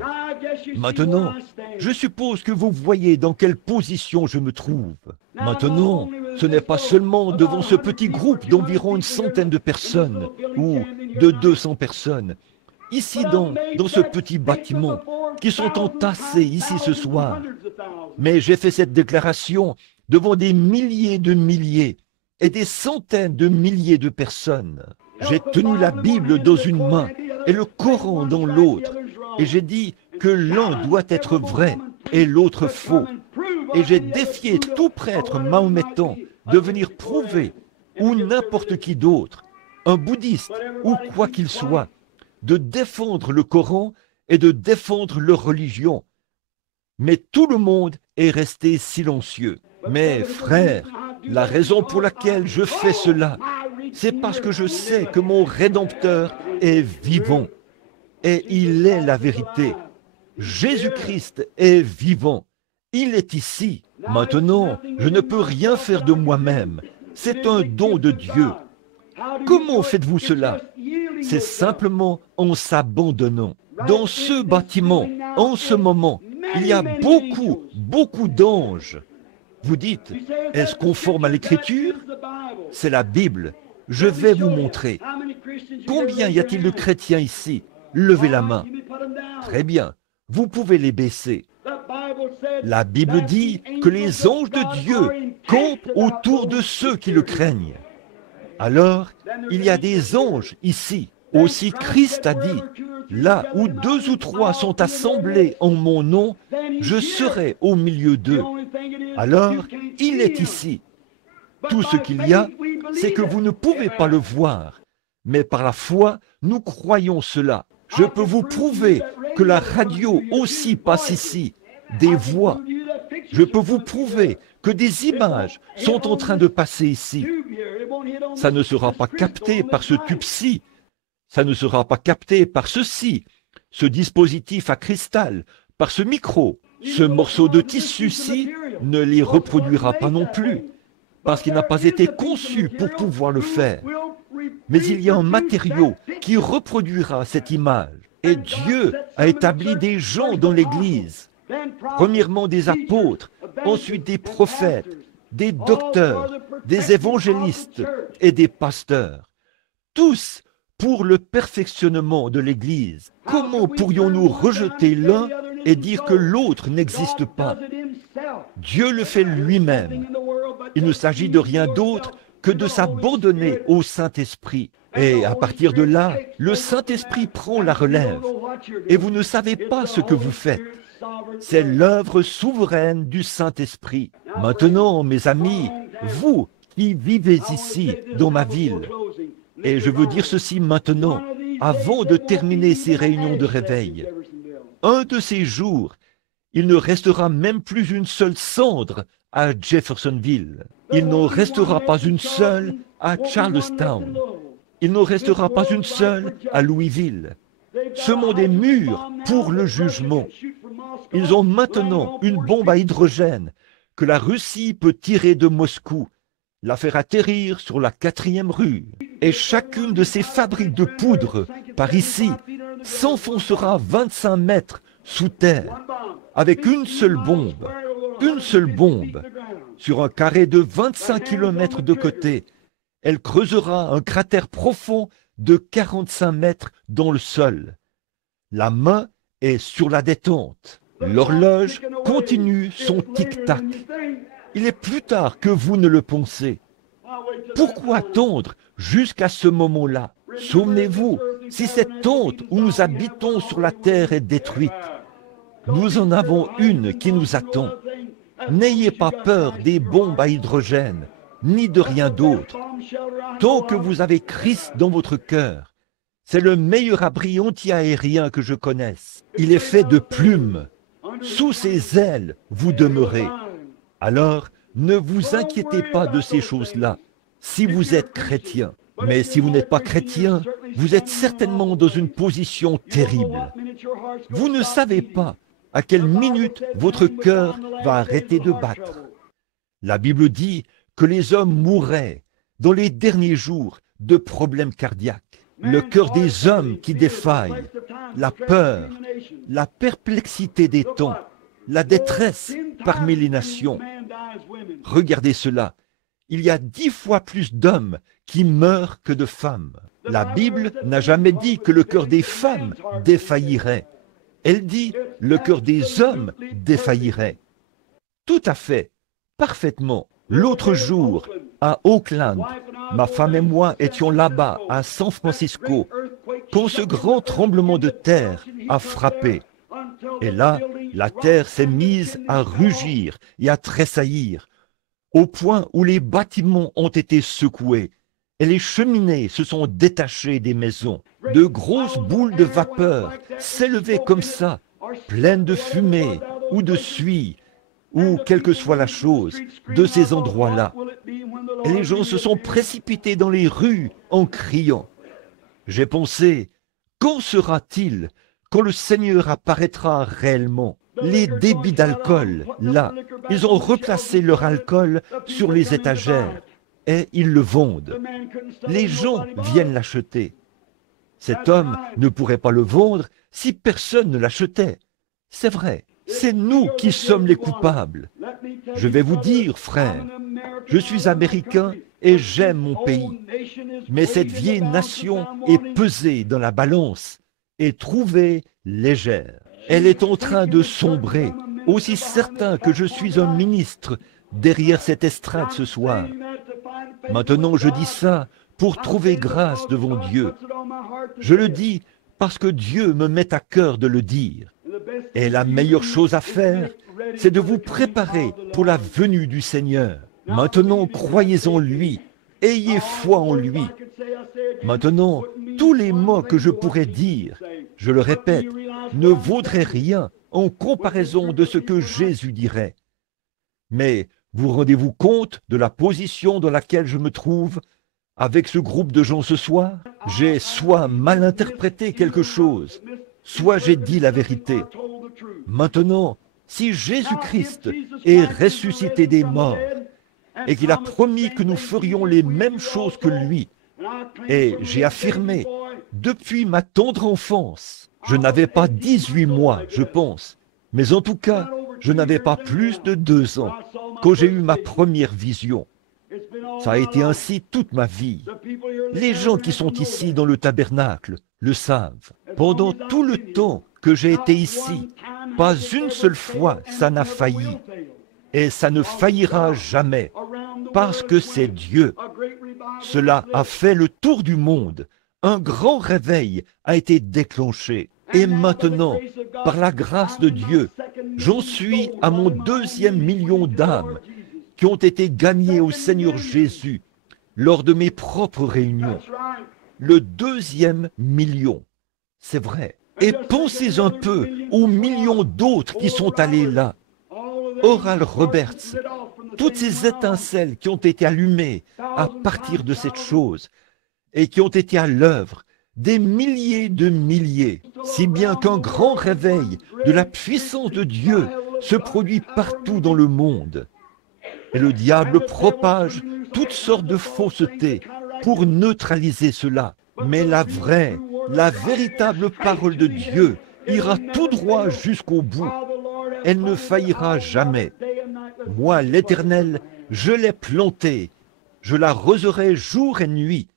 Maintenant, je suppose que vous voyez dans quelle position je me trouve. Maintenant, ce n'est pas seulement devant ce petit groupe d'environ une centaine de personnes, ou de 200 personnes, ici dans ce petit bâtiment, qui sont entassés ici ce soir. Mais j'ai fait cette déclaration devant des milliers de milliers et des centaines de milliers de personnes. J'ai tenu la Bible dans une main et le Coran dans l'autre, et j'ai dit que l'un doit être vrai et l'autre faux. Et j'ai défié tout prêtre mahométan de venir prouver, ou n'importe qui d'autre, un bouddhiste ou quoi qu'il soit, de défendre le Coran et de défendre leur religion. Mais tout le monde est resté silencieux. Mais frères, la raison pour laquelle je fais cela, c'est parce que je sais que mon Rédempteur est vivant. Et il est la vérité. Jésus-Christ est vivant. Il est ici. Maintenant, je ne peux rien faire de moi-même. C'est un don de Dieu. Comment faites-vous cela? C'est simplement en s'abandonnant. Dans ce bâtiment, en ce moment, Il y a beaucoup d'anges. Vous dites, est-ce conforme à l'Écriture? C'est la Bible. Je vais vous montrer. Combien y a-t-il de chrétiens ici? Levez la main. Très bien. Vous pouvez les baisser. La Bible dit que les anges de Dieu campent autour de ceux qui le craignent. Alors, il y a des anges ici. Aussi Christ a dit, là où 2 ou 3 sont assemblés en mon nom, je serai au milieu d'eux. Alors, il est ici. Tout ce qu'il y a, c'est que vous ne pouvez pas le voir. Mais par la foi, nous croyons cela. Je peux vous prouver que la radio aussi passe ici, des voix. Je peux vous prouver que des images sont en train de passer ici. Ça ne sera pas capté par ce tube-ci. Ça ne sera pas capté par ceci, ce dispositif à cristal, par ce micro. Ce morceau de tissu-ci ne les reproduira pas non plus, parce qu'il n'a pas été conçu pour pouvoir le faire. Mais il y a un matériau qui reproduira cette image. Et Dieu a établi des gens dans l'Église. Premièrement des apôtres, ensuite des prophètes, des docteurs, des évangélistes et des pasteurs. Tous pour le perfectionnement de l'Église. Comment pourrions-nous rejeter l'un et dire que l'autre n'existe pas? Dieu le fait lui-même. Il ne s'agit de rien d'autre que de s'abandonner au Saint-Esprit. Et à partir de là, le Saint-Esprit prend la relève. Et vous ne savez pas ce que vous faites. C'est l'œuvre souveraine du Saint-Esprit. Maintenant, mes amis, vous qui vivez ici, dans ma ville, et je veux dire ceci maintenant, avant de terminer ces réunions de réveil. Un de ces jours, il ne restera même plus une seule cendre à Jeffersonville. Il n'en restera pas une seule à Charlestown. Il n'en restera pas une seule à Louisville. Ce monde est mûr pour le jugement. Ils ont maintenant une bombe à hydrogène que la Russie peut tirer de Moscou, la faire atterrir sur la 4e rue. Et chacune de ces fabriques de poudre, par ici, s'enfoncera 25 mètres sous terre, avec une seule bombe, sur un carré de 25 km de côté. Elle creusera un cratère profond de 45 mètres dans le sol. La main est sur la détente. L'horloge continue son tic-tac. Il est plus tard que vous ne le pensez. Pourquoi attendre jusqu'à ce moment-là? Souvenez-vous, si cette tente où nous habitons sur la terre est détruite, nous en avons une qui nous attend. N'ayez pas peur des bombes à hydrogène, ni de rien d'autre. Tant que vous avez Christ dans votre cœur, c'est le meilleur abri anti-aérien que je connaisse. Il est fait de plumes. Sous ses ailes, vous demeurez. Alors, ne vous inquiétez pas de ces choses-là, si vous êtes chrétien. Mais si vous n'êtes pas chrétien, vous êtes certainement dans une position terrible. Vous ne savez pas à quelle minute votre cœur va arrêter de battre. La Bible dit que les hommes mourraient dans les derniers jours de problèmes cardiaques. Le cœur des hommes qui défaille, la peur, la perplexité des temps, la détresse parmi les nations. Regardez cela, il y a 10 fois plus d'hommes qui meurent que de femmes. La Bible n'a jamais dit que le cœur des femmes défaillirait. Elle dit le cœur des hommes défaillirait. Tout à fait, parfaitement. L'autre jour, à Oakland, ma femme et moi étions là-bas, à San Francisco, quand ce grand tremblement de terre a frappé. Et là, la terre s'est mise à rugir et à tressaillir, au point où les bâtiments ont été secoués et les cheminées se sont détachées des maisons. De grosses boules de vapeur s'élevaient comme ça, pleines de fumée ou de suie, ou quelle que soit la chose, de ces endroits-là. Et les gens se sont précipités dans les rues en criant. J'ai pensé, quand sera-t-il quand le Seigneur apparaîtra réellement? Les débits d'alcool, là, ils ont replacé leur alcool sur les étagères et ils le vendent. Les gens viennent l'acheter. Cet homme ne pourrait pas le vendre si personne ne l'achetait. C'est vrai, C'est nous qui sommes les coupables. Je vais vous dire, frère, je suis américain et j'aime mon pays. Mais cette vieille nation est pesée dans la balance et trouvée légère. Elle est en train de sombrer, aussi certain que je suis un ministre derrière cette estrade ce soir. Maintenant, je dis ça pour trouver grâce devant Dieu. Je le dis parce que Dieu me met à cœur de le dire. Et la meilleure chose à faire, c'est de vous préparer pour la venue du Seigneur. Maintenant, croyez en lui, ayez foi en lui. Maintenant, tous les mots que je pourrais dire, je le répète, ne vaudraient rien en comparaison de ce que Jésus dirait. Mais vous rendez-vous compte de la position dans laquelle je me trouve avec ce groupe de gens ce soir? J'ai soit mal interprété quelque chose, soit j'ai dit la vérité. Maintenant, si Jésus-Christ est ressuscité des morts et qu'il a promis que nous ferions les mêmes choses que lui, et j'ai affirmé, depuis ma tendre enfance, je n'avais pas 18 mois, je pense, mais en tout cas, je n'avais pas plus de 2 ans quand j'ai eu ma première vision. Ça a été ainsi toute ma vie. Les gens qui sont ici dans le tabernacle le savent. Pendant tout le temps que j'ai été ici, pas une seule fois ça n'a failli. Et ça ne faillira jamais, parce que c'est Dieu. Cela a fait le tour du monde. Un grand réveil a été déclenché. Et maintenant, par la grâce de Dieu, j'en suis à mon 2e million d'âmes qui ont été gagnées au Seigneur Jésus lors de mes propres réunions. Le 2e million, c'est vrai. Et pensez un peu aux millions d'autres qui sont allés là. Oral Roberts, toutes ces étincelles qui ont été allumées à partir de cette chose et qui ont été à l'œuvre, des milliers de milliers, si bien qu'un grand réveil de la puissance de Dieu se produit partout dans le monde. Et le diable propage toutes sortes de faussetés pour neutraliser cela. Mais la vraie, la véritable parole de Dieu ira tout droit jusqu'au bout. Elle ne faillira jamais. Moi, l'Éternel, je l'ai plantée. Je l'arroserai jour et nuit,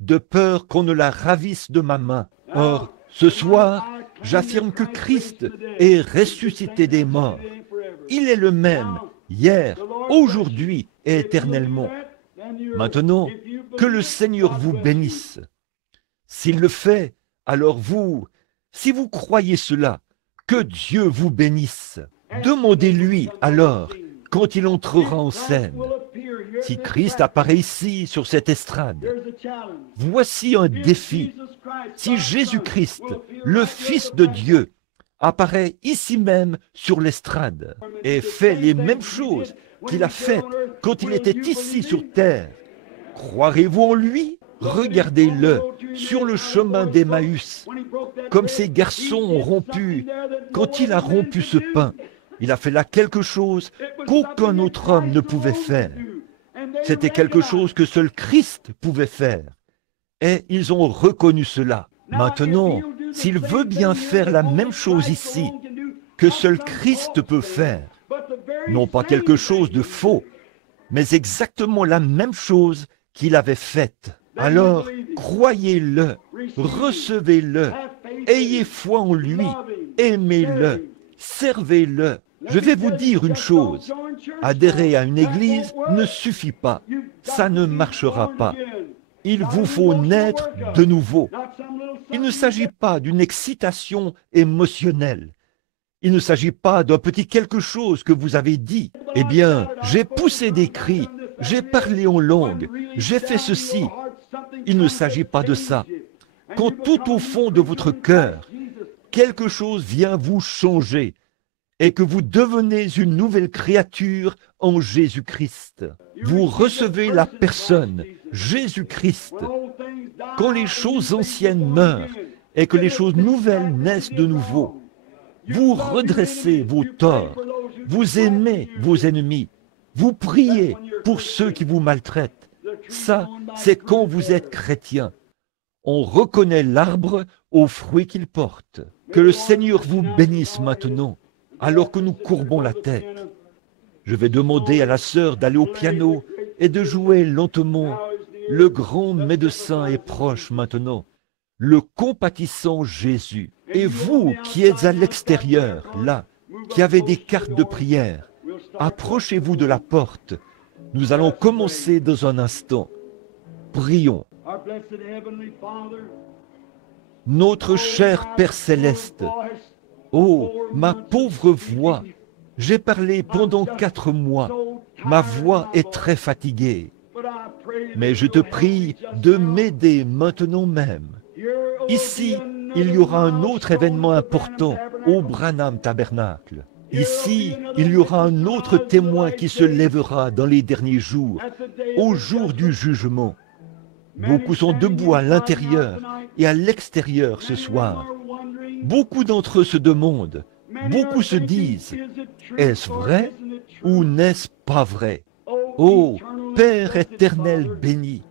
de peur qu'on ne la ravisse de ma main. Or, ce soir, j'affirme que Christ est ressuscité des morts. Il est le même, hier, aujourd'hui et éternellement. Maintenant, que le Seigneur vous bénisse. S'il le fait, alors vous, si vous croyez cela, que Dieu vous bénisse. Demandez-lui alors, quand il entrera en scène. Si Christ apparaît ici, sur cette estrade, voici un défi. Si Jésus-Christ, le Fils de Dieu, apparaît ici même sur l'estrade et fait les mêmes choses qu'il a faites quand il était ici sur terre, croirez-vous en lui? Regardez-le sur le chemin d'Emmaüs, comme ces garçons ont rompu. Quand il a rompu ce pain, il a fait là quelque chose qu'aucun autre homme ne pouvait faire. C'était quelque chose que seul Christ pouvait faire. Et ils ont reconnu cela. Maintenant, s'il veut bien faire la même chose ici, que seul Christ peut faire, non pas quelque chose de faux, mais exactement la même chose qu'il avait faite, alors croyez-le, recevez-le, ayez foi en lui, aimez-le, servez-le. Je vais vous dire une chose, adhérer à une église ne suffit pas, ça ne marchera pas. Il vous faut naître de nouveau. Il ne s'agit pas d'une excitation émotionnelle. Il ne s'agit pas d'un petit quelque chose que vous avez dit. Eh bien, j'ai poussé des cris, j'ai parlé en langue, j'ai fait ceci. Il ne s'agit pas de ça. Quand tout au fond de votre cœur, quelque chose vient vous changer et que vous devenez une nouvelle créature en Jésus-Christ. Vous recevez la personne, Jésus-Christ. Quand les choses anciennes meurent et que les choses nouvelles naissent de nouveau, vous redressez vos torts, vous aimez vos ennemis, vous priez pour ceux qui vous maltraitent. Ça, c'est quand vous êtes chrétien. On reconnaît l'arbre aux fruits qu'il porte. Que le Seigneur vous bénisse maintenant. alors que nous courbons la tête. Je vais demander à la sœur d'aller au piano et de jouer lentement. Le grand médecin est proche maintenant, le compatissant Jésus. Et vous qui êtes à l'extérieur, là, qui avez des cartes de prière, approchez-vous de la porte. Nous allons commencer dans un instant. Prions. Notre cher Père Céleste, oh, ma pauvre voix, j'ai parlé pendant 4 mois. Ma voix est très fatiguée. Mais je te prie de m'aider maintenant même. Ici, il y aura un autre événement important au Branham Tabernacle. Ici, il y aura un autre témoin qui se lèvera dans les derniers jours, au jour du jugement. Beaucoup sont debout à l'intérieur et à l'extérieur ce soir. Beaucoup d'entre eux se demandent, beaucoup se disent, est-ce vrai ou n'est-ce pas vrai? Ô Père éternel béni,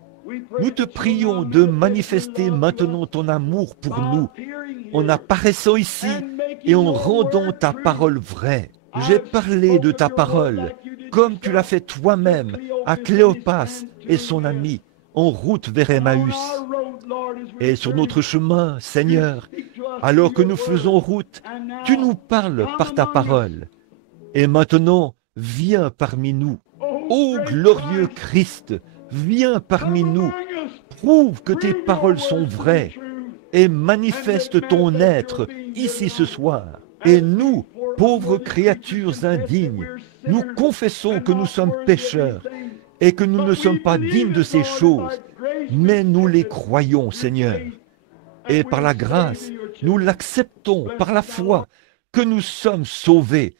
nous te prions de manifester maintenant ton amour pour nous en apparaissant ici et en rendant ta parole vraie. J'ai parlé de ta parole comme tu l'as fait toi-même à Cléopas et son ami en route vers Emmaüs. Et sur notre chemin, Seigneur, alors que nous faisons route, tu nous parles par ta parole. Et maintenant, viens parmi nous. Ô glorieux Christ, viens parmi nous. Prouve que tes paroles sont vraies et manifeste ton être ici ce soir. Et nous, pauvres créatures indignes, nous confessons que nous sommes pécheurs et que nous ne sommes pas dignes de ces choses, mais nous les croyons, Seigneur. Et par la grâce, nous l'acceptons par la foi, que nous sommes sauvés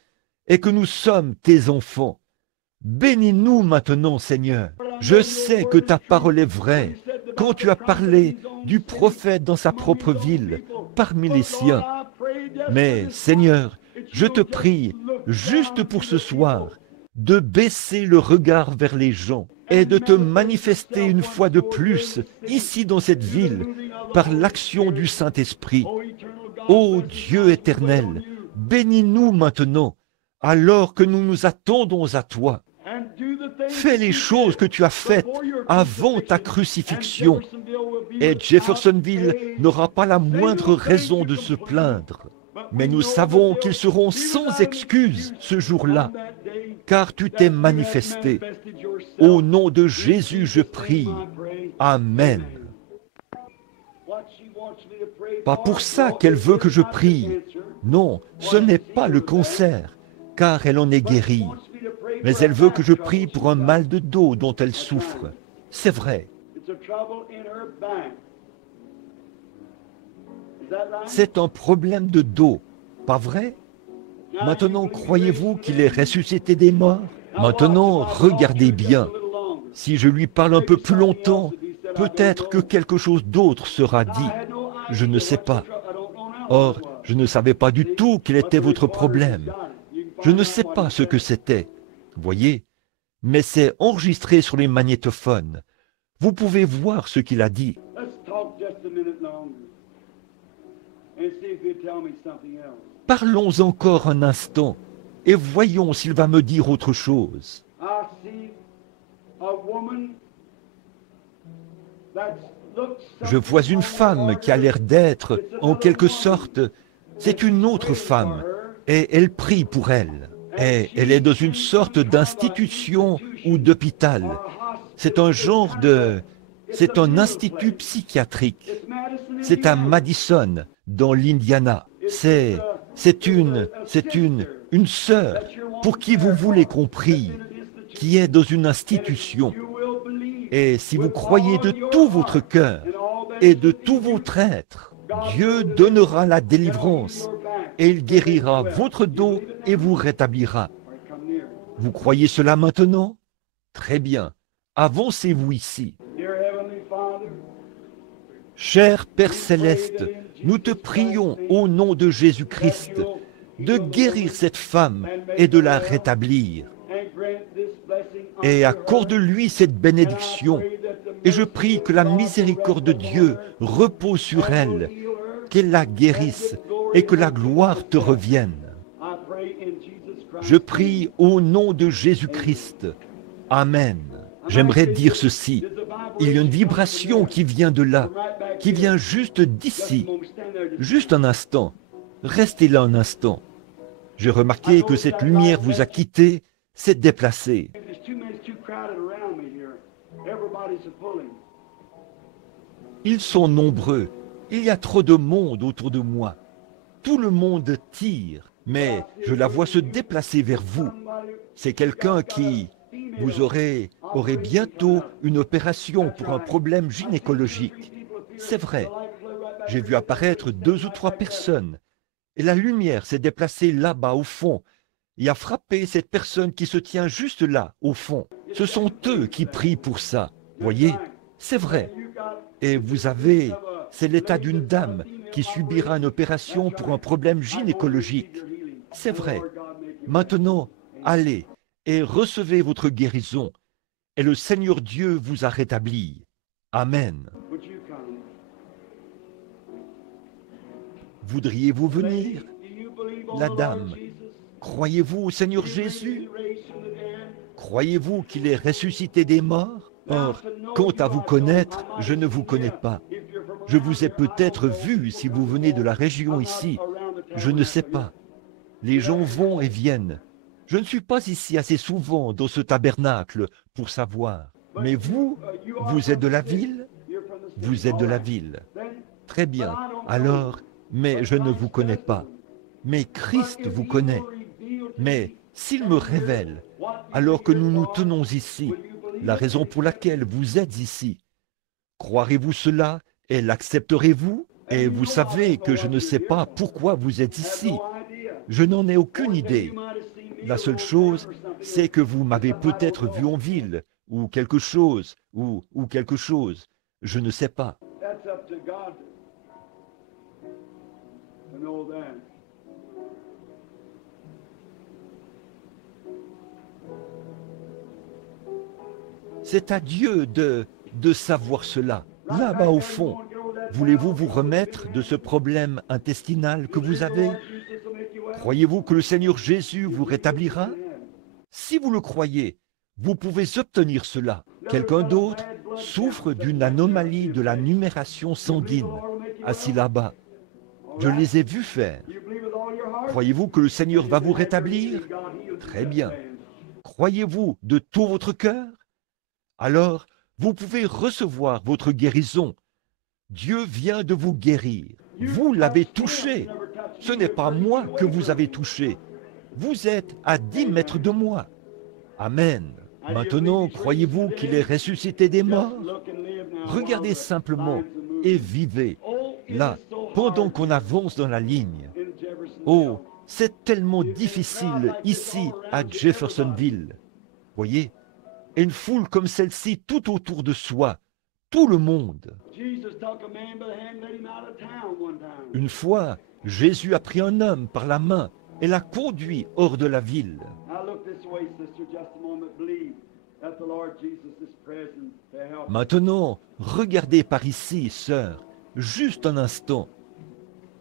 et que nous sommes tes enfants. Bénis-nous maintenant, Seigneur. Je sais que ta parole est vraie, quand tu as parlé du prophète dans sa propre ville, parmi les siens. Mais, Seigneur, je te prie, juste pour ce soir, de baisser le regard vers les gens et de te manifester une fois de plus, ici dans cette ville, par l'action du Saint-Esprit. Ô Dieu éternel, bénis-nous maintenant, alors que nous nous attendons à toi. Fais les choses que tu as faites avant ta crucifixion, et Jeffersonville n'aura pas la moindre raison de se plaindre. Mais nous savons qu'ils seront sans excuse ce jour-là, car tu t'es manifesté. Au nom de Jésus, je prie. Amen. Pas pour ça qu'elle veut que je prie. Non, ce n'est pas le cancer, car elle en est guérie. Mais elle veut que je prie pour un mal de dos dont elle souffre. C'est vrai. C'est un problème de dos, pas vrai? Maintenant, croyez-vous qu'il est ressuscité des morts? Maintenant, regardez bien. Si je lui parle un peu plus longtemps, peut-être que quelque chose d'autre sera dit. Je ne sais pas. Or, je ne savais pas du tout quel était votre problème. Je ne sais pas ce que c'était. Voyez, mais c'est enregistré sur les magnétophones. Vous pouvez voir ce qu'il a dit. Parlons encore un instant et voyons s'il va me dire autre chose. Je vois une femme qui a l'air d'être, en quelque sorte, c'est une autre femme, et elle prie pour elle. Et elle est dans une sorte d'institution ou d'hôpital. C'est un genre de... C'est un institut psychiatrique. C'est à Madison, dans l'Indiana. C'est une sœur pour qui vous voulez qu'on prie, qui est dans une institution. Et si vous croyez de tout votre cœur et de tout votre être, Dieu donnera la délivrance et il guérira votre dos et vous rétablira. Vous croyez cela maintenant? Très bien. Avancez-vous ici. Cher Père Céleste, nous te prions au nom de Jésus-Christ de guérir cette femme et de la rétablir. Et accorde-lui cette bénédiction. Et je prie que la miséricorde de Dieu repose sur elle, qu'elle la guérisse et que la gloire te revienne. Je prie au nom de Jésus-Christ. Amen. J'aimerais dire ceci. Il y a une vibration qui vient de là, qui vient juste d'ici. Juste un instant. Restez là un instant. J'ai remarqué que cette lumière vous a quitté, s'est déplacée. Ils sont nombreux. Il y a trop de monde autour de moi. Tout le monde tire, mais je la vois se déplacer vers vous. C'est quelqu'un qui, vous aurez bientôt une opération pour un problème gynécologique. C'est vrai. J'ai vu apparaître 2 ou 3 personnes. Et la lumière s'est déplacée là-bas au fond et a frappé cette personne qui se tient juste là, au fond. Ce sont eux qui prient pour ça. Voyez, c'est vrai. Et vous avez, c'est l'état d'une dame qui subira une opération pour un problème gynécologique. C'est vrai. Maintenant, allez et recevez votre guérison. Et le Seigneur Dieu vous a rétabli. Amen. Voudriez-vous venir? La dame, croyez-vous au Seigneur Jésus? Croyez-vous qu'il est ressuscité des morts? Or, quant à vous connaître, je ne vous connais pas. Je vous ai peut-être vu si vous venez de la région ici. Je ne sais pas. Les gens vont et viennent. Je ne suis pas ici assez souvent dans ce tabernacle pour savoir. Mais vous, vous êtes de la ville? Vous êtes de la ville. Très bien. Alors, mais je ne vous connais pas. Mais Christ vous connaît. Mais s'il me révèle, alors que nous nous tenons ici, la raison pour laquelle vous êtes ici, croirez-vous cela et l'accepterez-vous? Et vous savez que je ne sais pas pourquoi vous êtes ici. Je n'en ai aucune idée. La seule chose, c'est que vous m'avez peut-être vu en ville, ou quelque chose, ou quelque chose. Je ne sais pas. C'est à Dieu de savoir cela. Là-bas au fond, voulez-vous vous remettre de ce problème intestinal que vous avez? Croyez-vous que le Seigneur Jésus vous rétablira? Si vous le croyez, vous pouvez obtenir cela. Quelqu'un d'autre souffre d'une anomalie de la numération sanguine, assis là-bas. Je les ai vus faire. Croyez-vous que le Seigneur va vous rétablir? Très bien. Croyez-vous de tout votre cœur? Alors, vous pouvez recevoir votre guérison. Dieu vient de vous guérir. Vous l'avez touché. Ce n'est pas moi que vous avez touché. Vous êtes à 10 mètres de moi. Amen. Maintenant, croyez-vous qu'il est ressuscité des morts? Regardez simplement et vivez, là, pendant qu'on avance dans la ligne. Oh, c'est tellement difficile ici à Jeffersonville. Voyez, une foule comme celle-ci tout autour de soi, tout le monde. Une fois, Jésus a pris un homme par la main et l'a conduit hors de la ville. Maintenant, regardez par ici, sœur, juste un instant.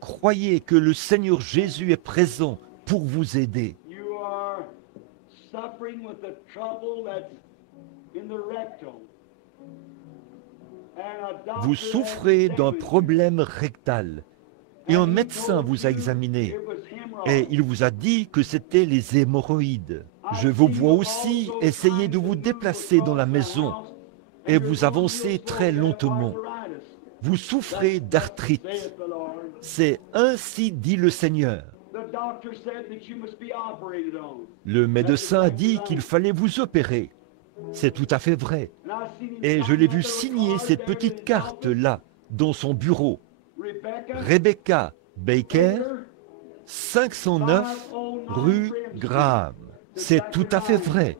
Croyez que le Seigneur Jésus est présent pour vous aider. Vous souffrez d'un problème rectal et un médecin vous a examiné et il vous a dit que c'était les hémorroïdes. Je vous vois aussi essayer de vous déplacer dans la maison et vous avancez très lentement. Vous souffrez d'arthrite. C'est ainsi dit le Seigneur. Le médecin a dit qu'il fallait vous opérer. C'est tout à fait vrai. Et je l'ai vu signer cette petite carte-là, dans son bureau. Rebecca Baker, 509 rue Graham. C'est tout à fait vrai.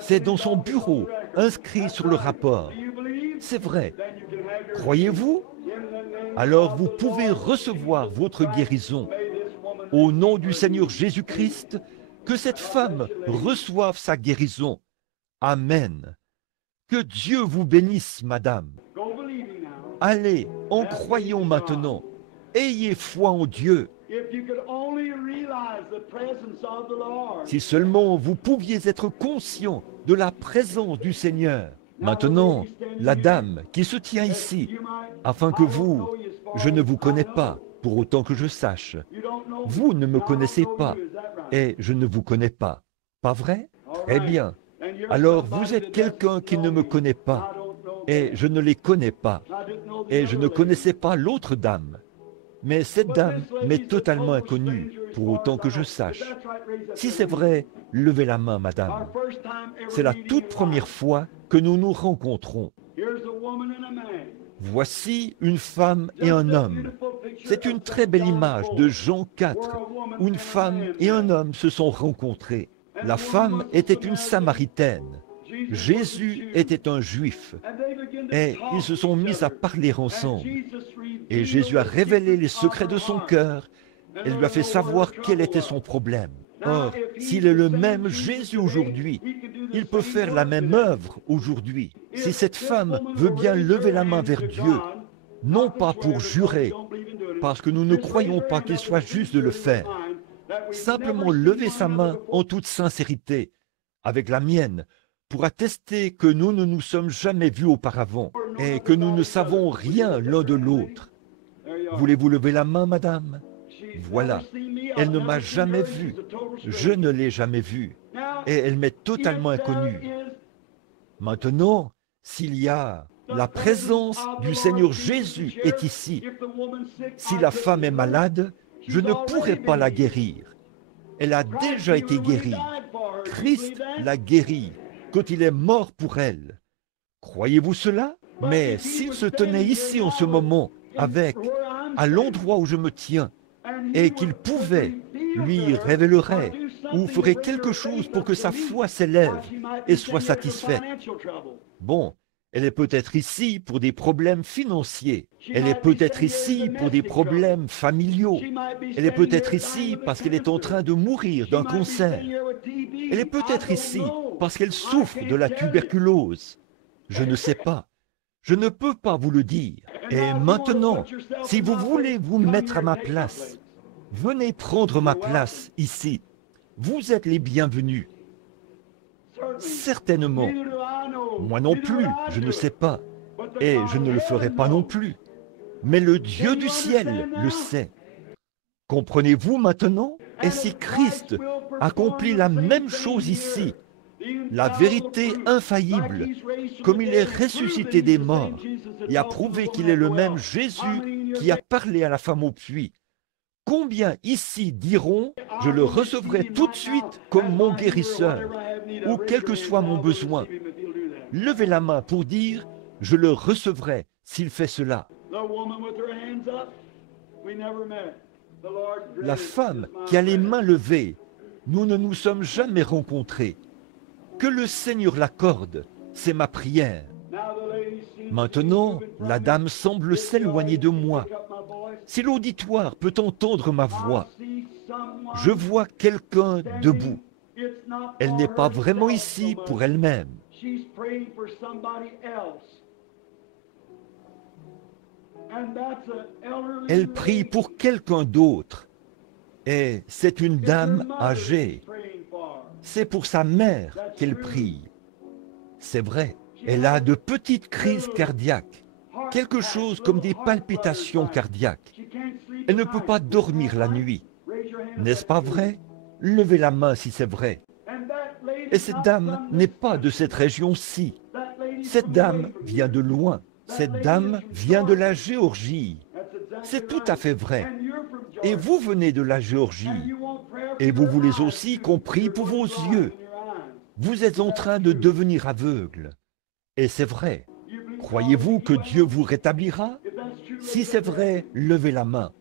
C'est dans son bureau, inscrit sur le rapport. C'est vrai. Croyez-vous? Alors vous pouvez recevoir votre guérison. Au nom du Seigneur Jésus-Christ, que cette femme reçoive sa guérison. Amen. Que Dieu vous bénisse, madame. Allez, en croyant maintenant. Ayez foi en Dieu. Si seulement vous pouviez être conscient de la présence du Seigneur. Maintenant, la dame qui se tient ici, afin que vous, je ne vous connais pas, pour autant que je sache. Vous ne me connaissez pas, et je ne vous connais pas. Pas vrai? Très bien. Alors vous êtes quelqu'un qui ne me connaît pas, et je ne les connais pas, et je ne connaissais pas l'autre dame. Mais cette dame m'est totalement inconnue, pour autant que je sache. Si c'est vrai, levez la main, madame. C'est la toute première fois que nous nous rencontrons. Voici une femme et un homme. C'est une très belle image de Jean 4, où une femme et un homme se sont rencontrés. La femme était une Samaritaine. Jésus était un Juif. Et ils se sont mis à parler ensemble. Et Jésus a révélé les secrets de son cœur et lui a fait savoir quel était son problème. Or, s'il est le même Jésus aujourd'hui, il peut faire la même œuvre aujourd'hui. Si cette femme veut bien lever la main vers Dieu, non pas pour jurer, parce que nous ne croyons pas qu'il soit juste de le faire, simplement lever sa main en toute sincérité, avec la mienne, pour attester que nous ne nous sommes jamais vus auparavant et que nous ne savons rien l'un de l'autre. Voulez-vous lever la main, madame? Voilà, elle ne m'a jamais vu, je ne l'ai jamais vue, et elle m'est totalement inconnue. Maintenant, s'il y a la présence du Seigneur Jésus est ici, si la femme est malade, je ne pourrai pas la guérir. Elle a déjà été guérie. Christ l'a guérie quand il est mort pour elle. Croyez-vous cela? Mais s'il se tenait ici en ce moment, à l'endroit où je me tiens, et qu'il pouvait, lui révélerait ou ferait quelque chose pour que sa foi s'élève et soit satisfaite. Bon, elle est peut-être ici pour des problèmes financiers. Elle est peut-être ici pour des problèmes familiaux. Elle est peut-être ici parce qu'elle est en train de mourir d'un cancer. Elle est peut-être ici parce qu'elle souffre de la tuberculose. Je ne sais pas. Je ne peux pas vous le dire. Et maintenant, si vous voulez vous mettre à ma place, venez prendre ma place ici. Vous êtes les bienvenus. Certainement. Moi non plus, je ne sais pas. Et je ne le ferai pas non plus. Mais le Dieu du ciel le sait. Comprenez-vous maintenant? Et si Christ accomplit la même chose ici, la vérité infaillible, comme il est ressuscité des morts et a prouvé qu'il est le même Jésus qui a parlé à la femme au puits, combien ici diront « Je le recevrai tout de suite comme mon guérisseur » ou quel que soit mon besoin. Levez la main pour dire « Je le recevrai s'il fait cela ». La femme qui a les mains levées, nous ne nous sommes jamais rencontrés. Que le Seigneur l'accorde, c'est ma prière. Maintenant, la dame semble s'éloigner de moi. Si l'auditoire peut entendre ma voix, je vois quelqu'un debout. Elle n'est pas vraiment ici pour elle-même. Elle prie pour quelqu'un d'autre. Et c'est une dame âgée. C'est pour sa mère qu'elle prie. C'est vrai, elle a de petites crises cardiaques, quelque chose comme des palpitations cardiaques. Elle ne peut pas dormir la nuit. N'est-ce pas vrai? Levez la main si c'est vrai. Et cette dame n'est pas de cette région-ci. Cette dame vient de loin. Cette dame vient de la Géorgie. C'est tout à fait vrai. Et vous venez de la Géorgie. Et vous voulez aussi qu'on prie pour vos yeux. Vous êtes en train de devenir aveugle. Et c'est vrai. Croyez-vous que Dieu vous rétablira? Si c'est vrai, levez la main.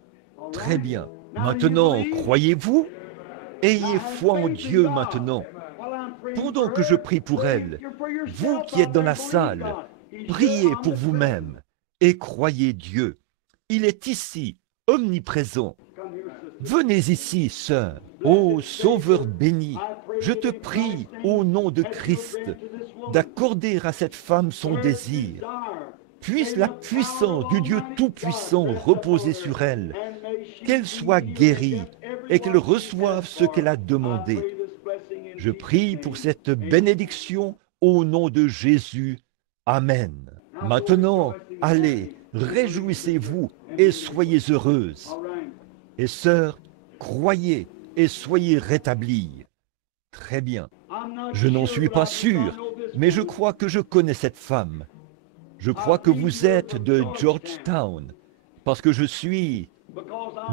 Très bien. Maintenant, croyez-vous? Ayez foi en Dieu maintenant. Pendant que je prie pour elle, vous qui êtes dans la salle, priez pour vous-même et croyez Dieu. Il est ici, omniprésent. Venez ici, sœur. Ô Sauveur béni, je te prie, au nom de Christ, d'accorder à cette femme son désir. Puisse la puissance du Dieu Tout-Puissant reposer sur elle, qu'elle soit guérie et qu'elle reçoive ce qu'elle a demandé. Je prie pour cette bénédiction au nom de Jésus. Amen. Maintenant, allez, réjouissez-vous et soyez heureuses. Et sœurs, croyez et soyez rétablies. Très bien. Je n'en suis pas sûr, mais je crois que je connais cette femme. Je crois que vous êtes de Georgetown, parce que je suis...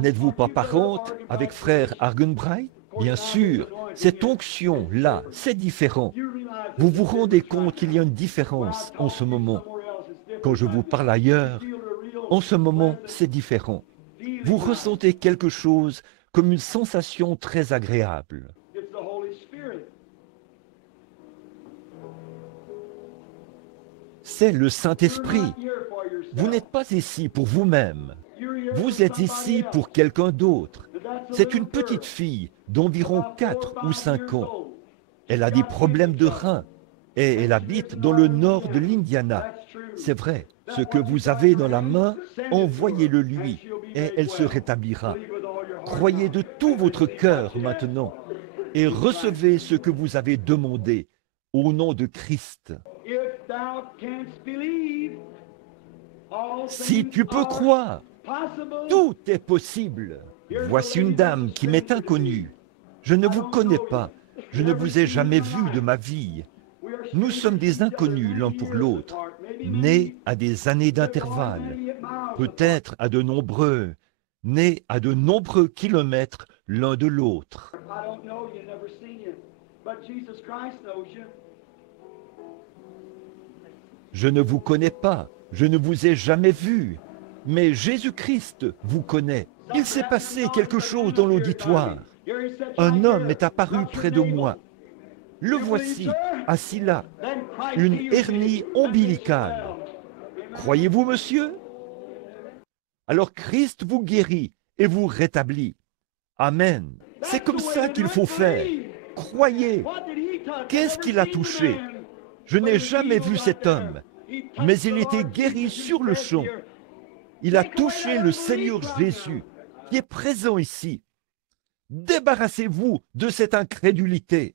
N'êtes-vous pas parente avec frère Argenbright? Bien sûr, cette onction-là, c'est différent. Vous vous rendez compte qu'il y a une différence en ce moment. Quand je vous parle ailleurs, en ce moment, c'est différent. Vous ressentez quelque chose comme une sensation très agréable. C'est le Saint-Esprit. Vous n'êtes pas ici pour vous-même. Vous êtes ici pour quelqu'un d'autre. C'est une petite fille d'environ 4 ou 5 ans. Elle a des problèmes de reins et elle habite dans le nord de l'Indiana. C'est vrai, ce que vous avez dans la main, envoyez-le lui et elle se rétablira. Croyez de tout votre cœur maintenant et recevez ce que vous avez demandé au nom de Christ. Si tu peux croire, tout est possible. Voici une dame qui m'est inconnue. Je ne vous connais pas. Je ne vous ai jamais vu de ma vie. Nous sommes des inconnus l'un pour l'autre, nés à des années d'intervalle, peut-être nés à de nombreux kilomètres l'un de l'autre. Je ne vous connais pas, je ne vous ai jamais vu, mais Jésus-Christ vous connaît. Il s'est passé quelque chose dans l'auditoire. Un homme est apparu près de moi. Le voici, assis là, une hernie ombilicale. Croyez-vous, monsieur? Alors Christ vous guérit et vous rétablit. Amen. C'est comme ça qu'il faut faire. Croyez. Qu'est-ce qu'il a touché? Je n'ai jamais vu cet homme, mais il était guéri sur le champ. Il a touché le Seigneur Jésus, qui est présent ici. Débarrassez-vous de cette incrédulité.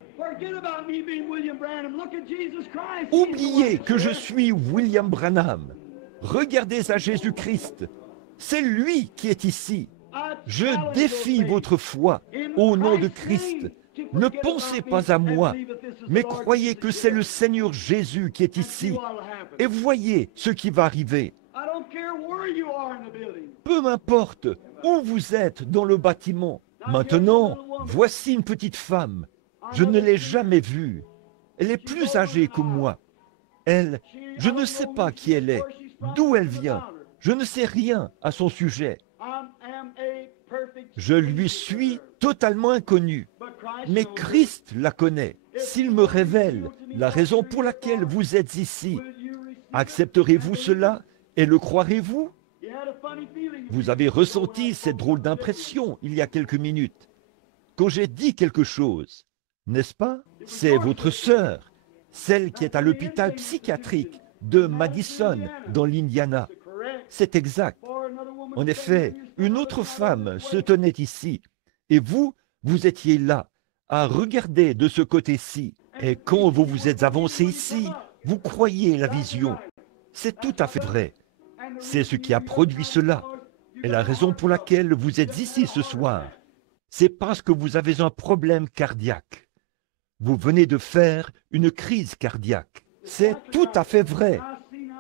Oubliez que je suis William Branham. Regardez à Jésus-Christ. C'est lui qui est ici. Je défie votre foi au nom de Christ. Ne pensez pas à moi, mais croyez que c'est le Seigneur Jésus qui est ici. Et voyez ce qui va arriver. Peu m'importe où vous êtes dans le bâtiment. Maintenant, voici une petite femme. Je ne l'ai jamais vue. Elle est plus âgée que moi. Je ne sais pas qui elle est, d'où elle vient. Je ne sais rien à son sujet. Je lui suis totalement inconnu. Mais Christ la connaît. S'il me révèle la raison pour laquelle vous êtes ici, accepterez-vous cela et le croirez-vous? Vous avez ressenti cette drôle d'impression il y a quelques minutes, quand j'ai dit quelque chose, n'est-ce pas? C'est votre sœur, celle qui est à l'hôpital psychiatrique de Madison, dans l'Indiana. C'est exact. En effet, une autre femme se tenait ici, et vous étiez là, à regarder de ce côté-ci. Et quand vous vous êtes avancé ici, vous croyez la vision. C'est tout à fait vrai. C'est ce qui a produit cela. Et la raison pour laquelle vous êtes ici ce soir, c'est parce que vous avez un problème cardiaque. Vous venez de faire une crise cardiaque. C'est tout à fait vrai.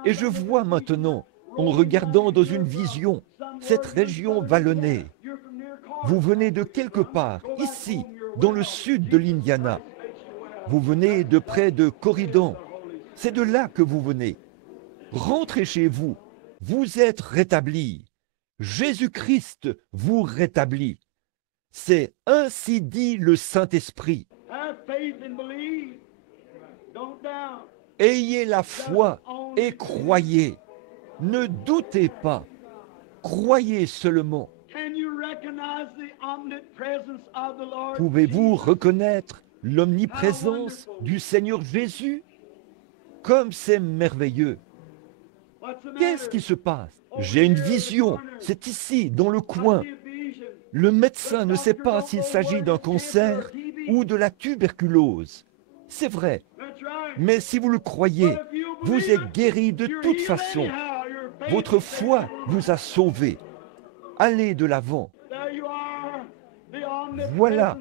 Et je vois maintenant, en regardant dans une vision, cette région vallonnée. Vous venez de quelque part, ici, dans le sud de l'Indiana. Vous venez de près de Corridon. C'est de là que vous venez. Rentrez chez vous. Vous êtes rétablis. Jésus-Christ vous rétablit. C'est ainsi dit le Saint-Esprit. Ayez la foi et croyez. Ne doutez pas. Croyez seulement. Pouvez-vous reconnaître l'omniprésence du Seigneur Jésus? Comme c'est merveilleux. Qu'est-ce qui se passe? J'ai une vision, c'est ici, dans le coin. Le médecin ne sait pas s'il s'agit d'un cancer ou de la tuberculose. C'est vrai. Mais si vous le croyez, vous êtes guéri de toute façon. Votre foi vous a sauvé. Allez de l'avant. Voilà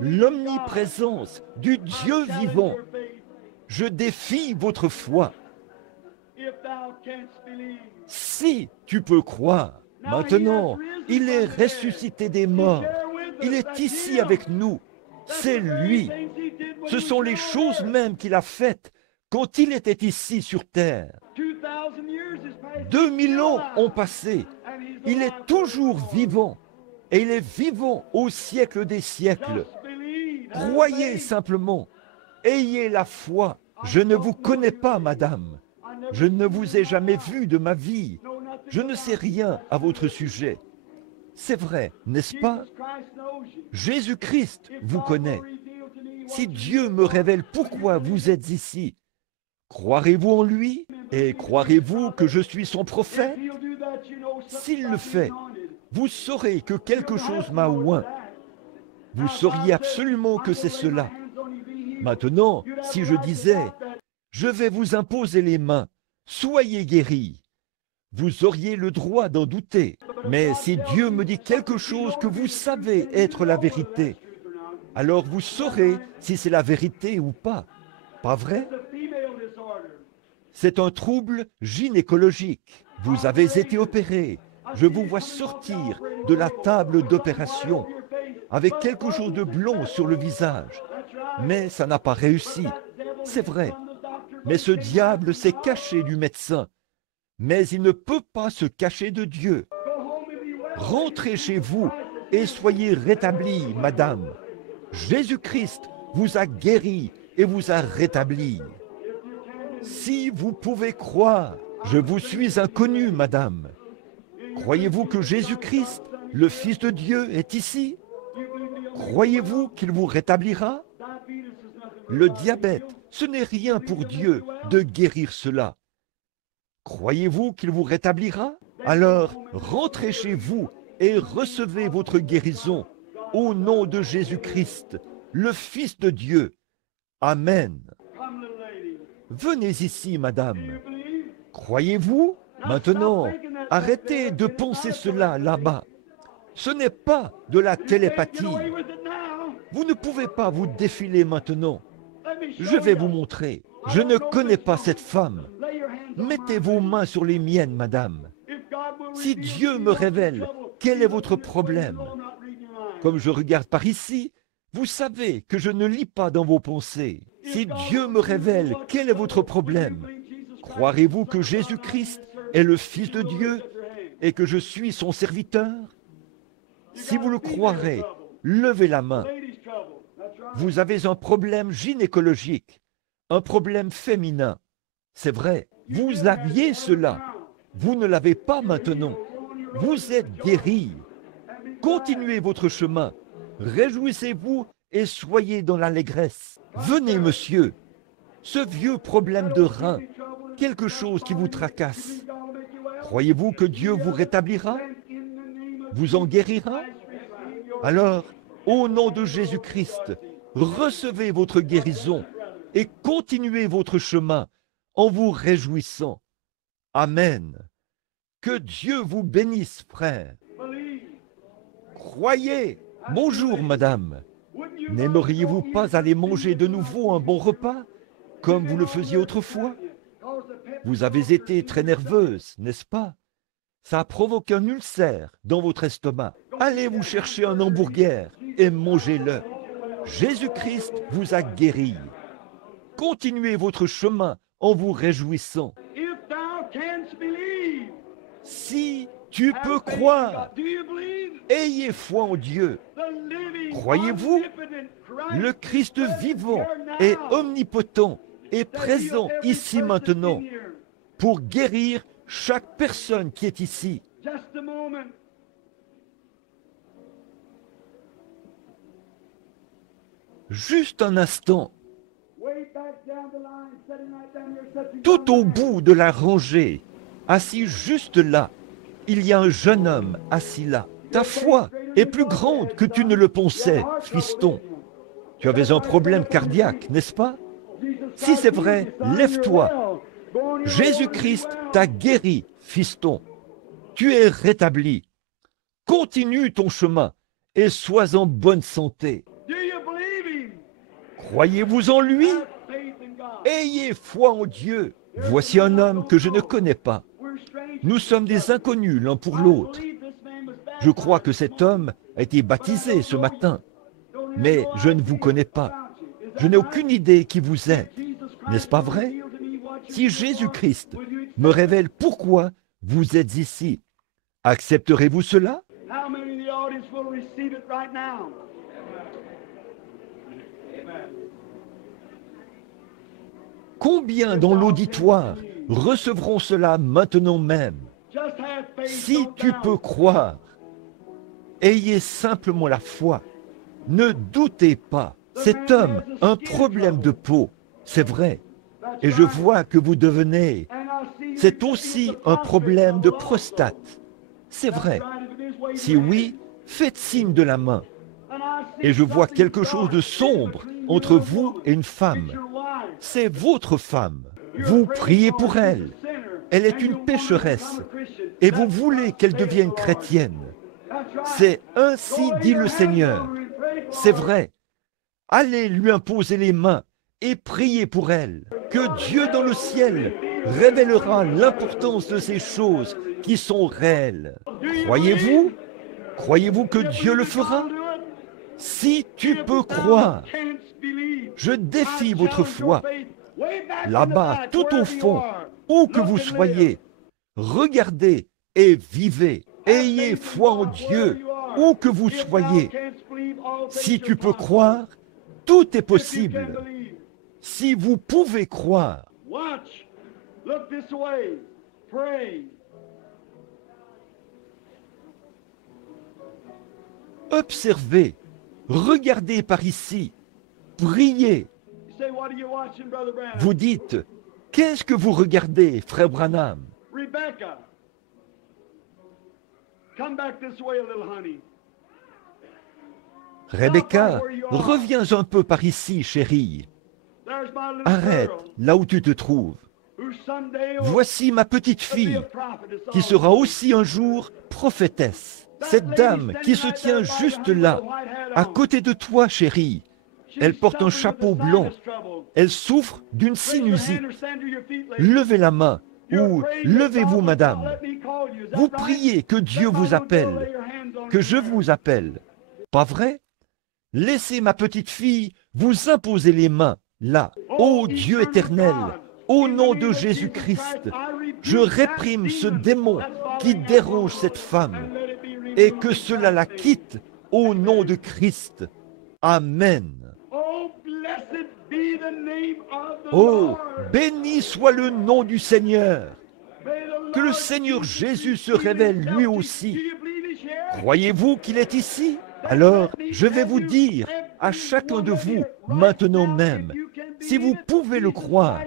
l'omniprésence du Dieu vivant. Je défie votre foi. Si tu peux croire, maintenant, il est ressuscité des morts. Il est ici avec nous. C'est lui. Ce sont les choses mêmes qu'il a faites quand il était ici sur terre. 2000 ans ont passé. Il est toujours vivant. Et il est vivant au siècle des siècles. Croyez simplement. Ayez la foi. Je ne vous connais pas, madame. Je ne vous ai jamais vu de ma vie. Je ne sais rien à votre sujet. C'est vrai, n'est-ce pas? Jésus-Christ vous connaît. Si Dieu me révèle pourquoi vous êtes ici, croirez-vous en lui et croirez-vous que je suis son prophète? S'il le fait, vous saurez que quelque chose m'a oint. Vous sauriez absolument que c'est cela. Maintenant, si je disais, je vais vous imposer les mains, soyez guéris, vous auriez le droit d'en douter. Mais si Dieu me dit quelque chose que vous savez être la vérité, alors vous saurez si c'est la vérité ou pas. Pas vrai? C'est un trouble gynécologique. Vous avez été opéré. Je vous vois sortir de la table d'opération avec quelque chose de blond sur le visage. Mais ça n'a pas réussi. C'est vrai. Mais ce diable s'est caché du médecin. Mais il ne peut pas se cacher de Dieu. Rentrez chez vous et soyez rétablis, madame. Jésus-Christ vous a guéri et vous a rétabli. Si vous pouvez croire, je vous suis inconnu, madame. Croyez-vous que Jésus-Christ, le Fils de Dieu, est ici? Croyez-vous qu'il vous rétablira? Le diabète, ce n'est rien pour Dieu de guérir cela. Croyez-vous qu'il vous rétablira? Alors, rentrez chez vous et recevez votre guérison au nom de Jésus-Christ, le Fils de Dieu. Amen. Venez ici, madame. Croyez-vous? Maintenant, arrêtez de penser cela là-bas. Ce n'est pas de la télépathie. Vous ne pouvez pas vous défiler maintenant. Je vais vous montrer. Je ne connais pas cette femme. Mettez vos mains sur les miennes, madame. Si Dieu me révèle quel est votre problème, comme je regarde par ici, vous savez que je ne lis pas dans vos pensées. Si Dieu me révèle quel est votre problème, croirez-vous que Jésus-Christ est le Fils de Dieu et que je suis son serviteur? Si vous le croirez, levez la main. Vous avez un problème gynécologique, un problème féminin. C'est vrai, vous aviez cela. Vous ne l'avez pas maintenant. Vous êtes guéri. Continuez votre chemin. Réjouissez-vous et soyez dans l'allégresse. Venez, monsieur. Ce vieux problème de rein, quelque chose qui vous tracasse. Croyez-vous que Dieu vous rétablira? Vous en guérira? Alors, au nom de Jésus-Christ, recevez votre guérison et continuez votre chemin en vous réjouissant. Amen. Que Dieu vous bénisse, frère. Croyez. Bonjour, madame. N'aimeriez-vous pas aller manger de nouveau un bon repas, comme vous le faisiez autrefois? Vous avez été très nerveuse, n'est-ce pas? Ça provoque un ulcère dans votre estomac. Allez vous chercher un hamburger et mangez-le. Jésus-Christ vous a guéri. Continuez votre chemin en vous réjouissant. Si tu peux croire, ayez foi en Dieu. Croyez-vous? Le Christ vivant est omnipotent et présent ici maintenant pour guérir chaque personne qui est ici. Juste un instant. Tout au bout de la rangée, assis juste là, il y a un jeune homme assis là. Ta foi est plus grande que tu ne le pensais, fiston. Tu avais un problème cardiaque, n'est-ce pas? Si c'est vrai, lève-toi. Jésus-Christ t'a guéri, fiston. Tu es rétabli. Continue ton chemin et sois en bonne santé. Croyez-vous en lui? Ayez foi en Dieu. Voici un homme que je ne connais pas. Nous sommes des inconnus l'un pour l'autre. Je crois que cet homme a été baptisé ce matin, mais je ne vous connais pas. Je n'ai aucune idée qui vous êtes. N'est-ce pas vrai? Si Jésus-Christ me révèle pourquoi vous êtes ici, accepterez-vous cela? Combien dans l'auditoire recevront cela maintenant même? Si tu peux croire, ayez simplement la foi. Ne doutez pas. Cet homme a un problème de peau, c'est vrai. Et je vois que vous devenez. C'est aussi un problème de prostate. C'est vrai. Si oui, faites signe de la main. Et je vois quelque chose de sombre entre vous et une femme. C'est votre femme. Vous priez pour elle. Elle est une pécheresse. Et vous voulez qu'elle devienne chrétienne. C'est ainsi dit le Seigneur. C'est vrai. Allez lui imposer les mains et priez pour elle. Que Dieu dans le ciel révélera l'importance de ces choses qui sont réelles. Croyez-vous? Croyez-vous que Dieu le fera? Si tu peux croire, je défie votre foi. Là-bas, tout au fond, où que vous soyez, regardez et vivez. Ayez foi en Dieu, où que vous soyez. Si tu peux croire, tout est possible. Si vous pouvez croire. Observez, regardez par ici, priez. Vous dites, qu'est-ce que vous regardez, frère Branham? Rebecca, come back this way a little, honey. Rebecca, reviens un peu par ici, chérie. There's my little Arrête girl, là où tu te trouves. who someday will Voici ma petite be a fille, prophetess qui also. sera aussi un jour prophétesse. Cette dame qui se tient juste là, à côté de toi, chérie, elle porte un chapeau blanc. Elle souffre d'une sinusite. Levez la main, ou levez-vous, madame. Vous priez que Dieu vous appelle, que je vous appelle. Pas vrai? Laissez ma petite fille vous imposer les mains, là. Ô Dieu éternel, au nom de Jésus-Christ, je réprime ce démon qui dérange cette femme, et que cela la quitte au nom de Christ. Amen. Oh, béni soit le nom du Seigneur. Que le Seigneur Jésus se révèle lui aussi. Croyez-vous qu'il est ici? Alors, je vais vous dire à chacun de vous, maintenant même, si vous pouvez le croire,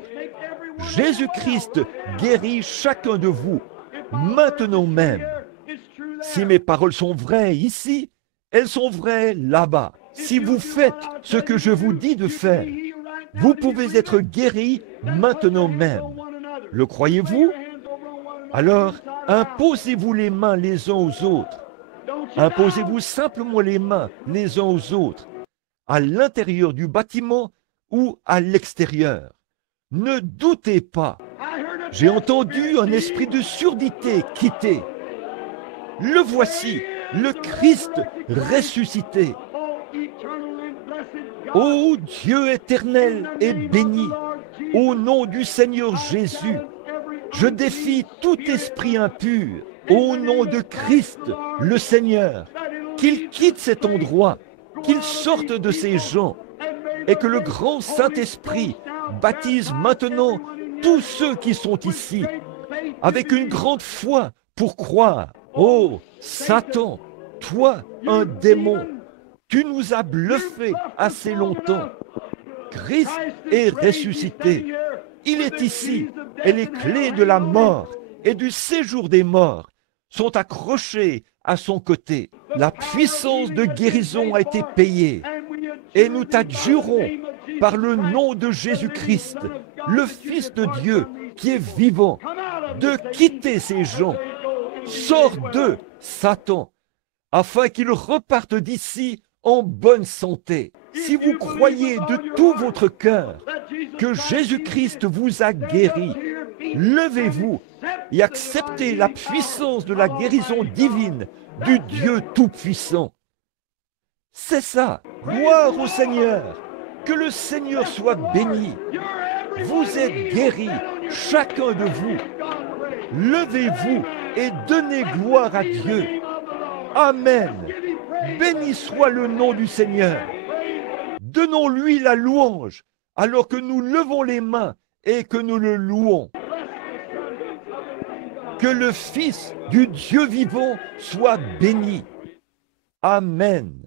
Jésus-Christ guérit chacun de vous, maintenant même. Si mes paroles sont vraies ici, elles sont vraies là-bas. Si vous faites ce que je vous dis de faire, vous pouvez être guéris maintenant même. Le croyez-vous? Alors, imposez-vous les mains les uns aux autres. Imposez-vous simplement les mains les uns aux autres, à l'intérieur du bâtiment ou à l'extérieur. Ne doutez pas. J'ai entendu un esprit de surdité quitter. Le voici, le Christ ressuscité. Ô Dieu éternel et béni, au nom du Seigneur Jésus, je défie tout esprit impur, au nom de Christ, le Seigneur, qu'il quitte cet endroit, qu'il sorte de ces gens, et que le grand Saint-Esprit baptise maintenant tous ceux qui sont ici, avec une grande foi pour croire. Oh, Satan, toi, un démon, tu nous as bluffés assez longtemps. Christ est ressuscité. Il est ici, et les clés de la mort et du séjour des morts sont accrochés à son côté. La puissance de guérison a été payée. Et nous t'adjurons par le nom de Jésus-Christ, le Fils de Dieu qui est vivant, de quitter ces gens. Sors d'eux, Satan, afin qu'ils repartent d'ici en bonne santé. Si vous croyez de tout votre cœur que Jésus-Christ vous a guéri, levez-vous et acceptez la puissance de la guérison divine du Dieu Tout-Puissant. C'est ça. Gloire au Seigneur. Que le Seigneur soit béni. Vous êtes guéris, chacun de vous. Levez-vous et donnez gloire à Dieu. Amen. Béni soit le nom du Seigneur. Donnons-lui la louange alors que nous levons les mains et que nous le louons. Que le Fils du Dieu vivant soit béni. Amen.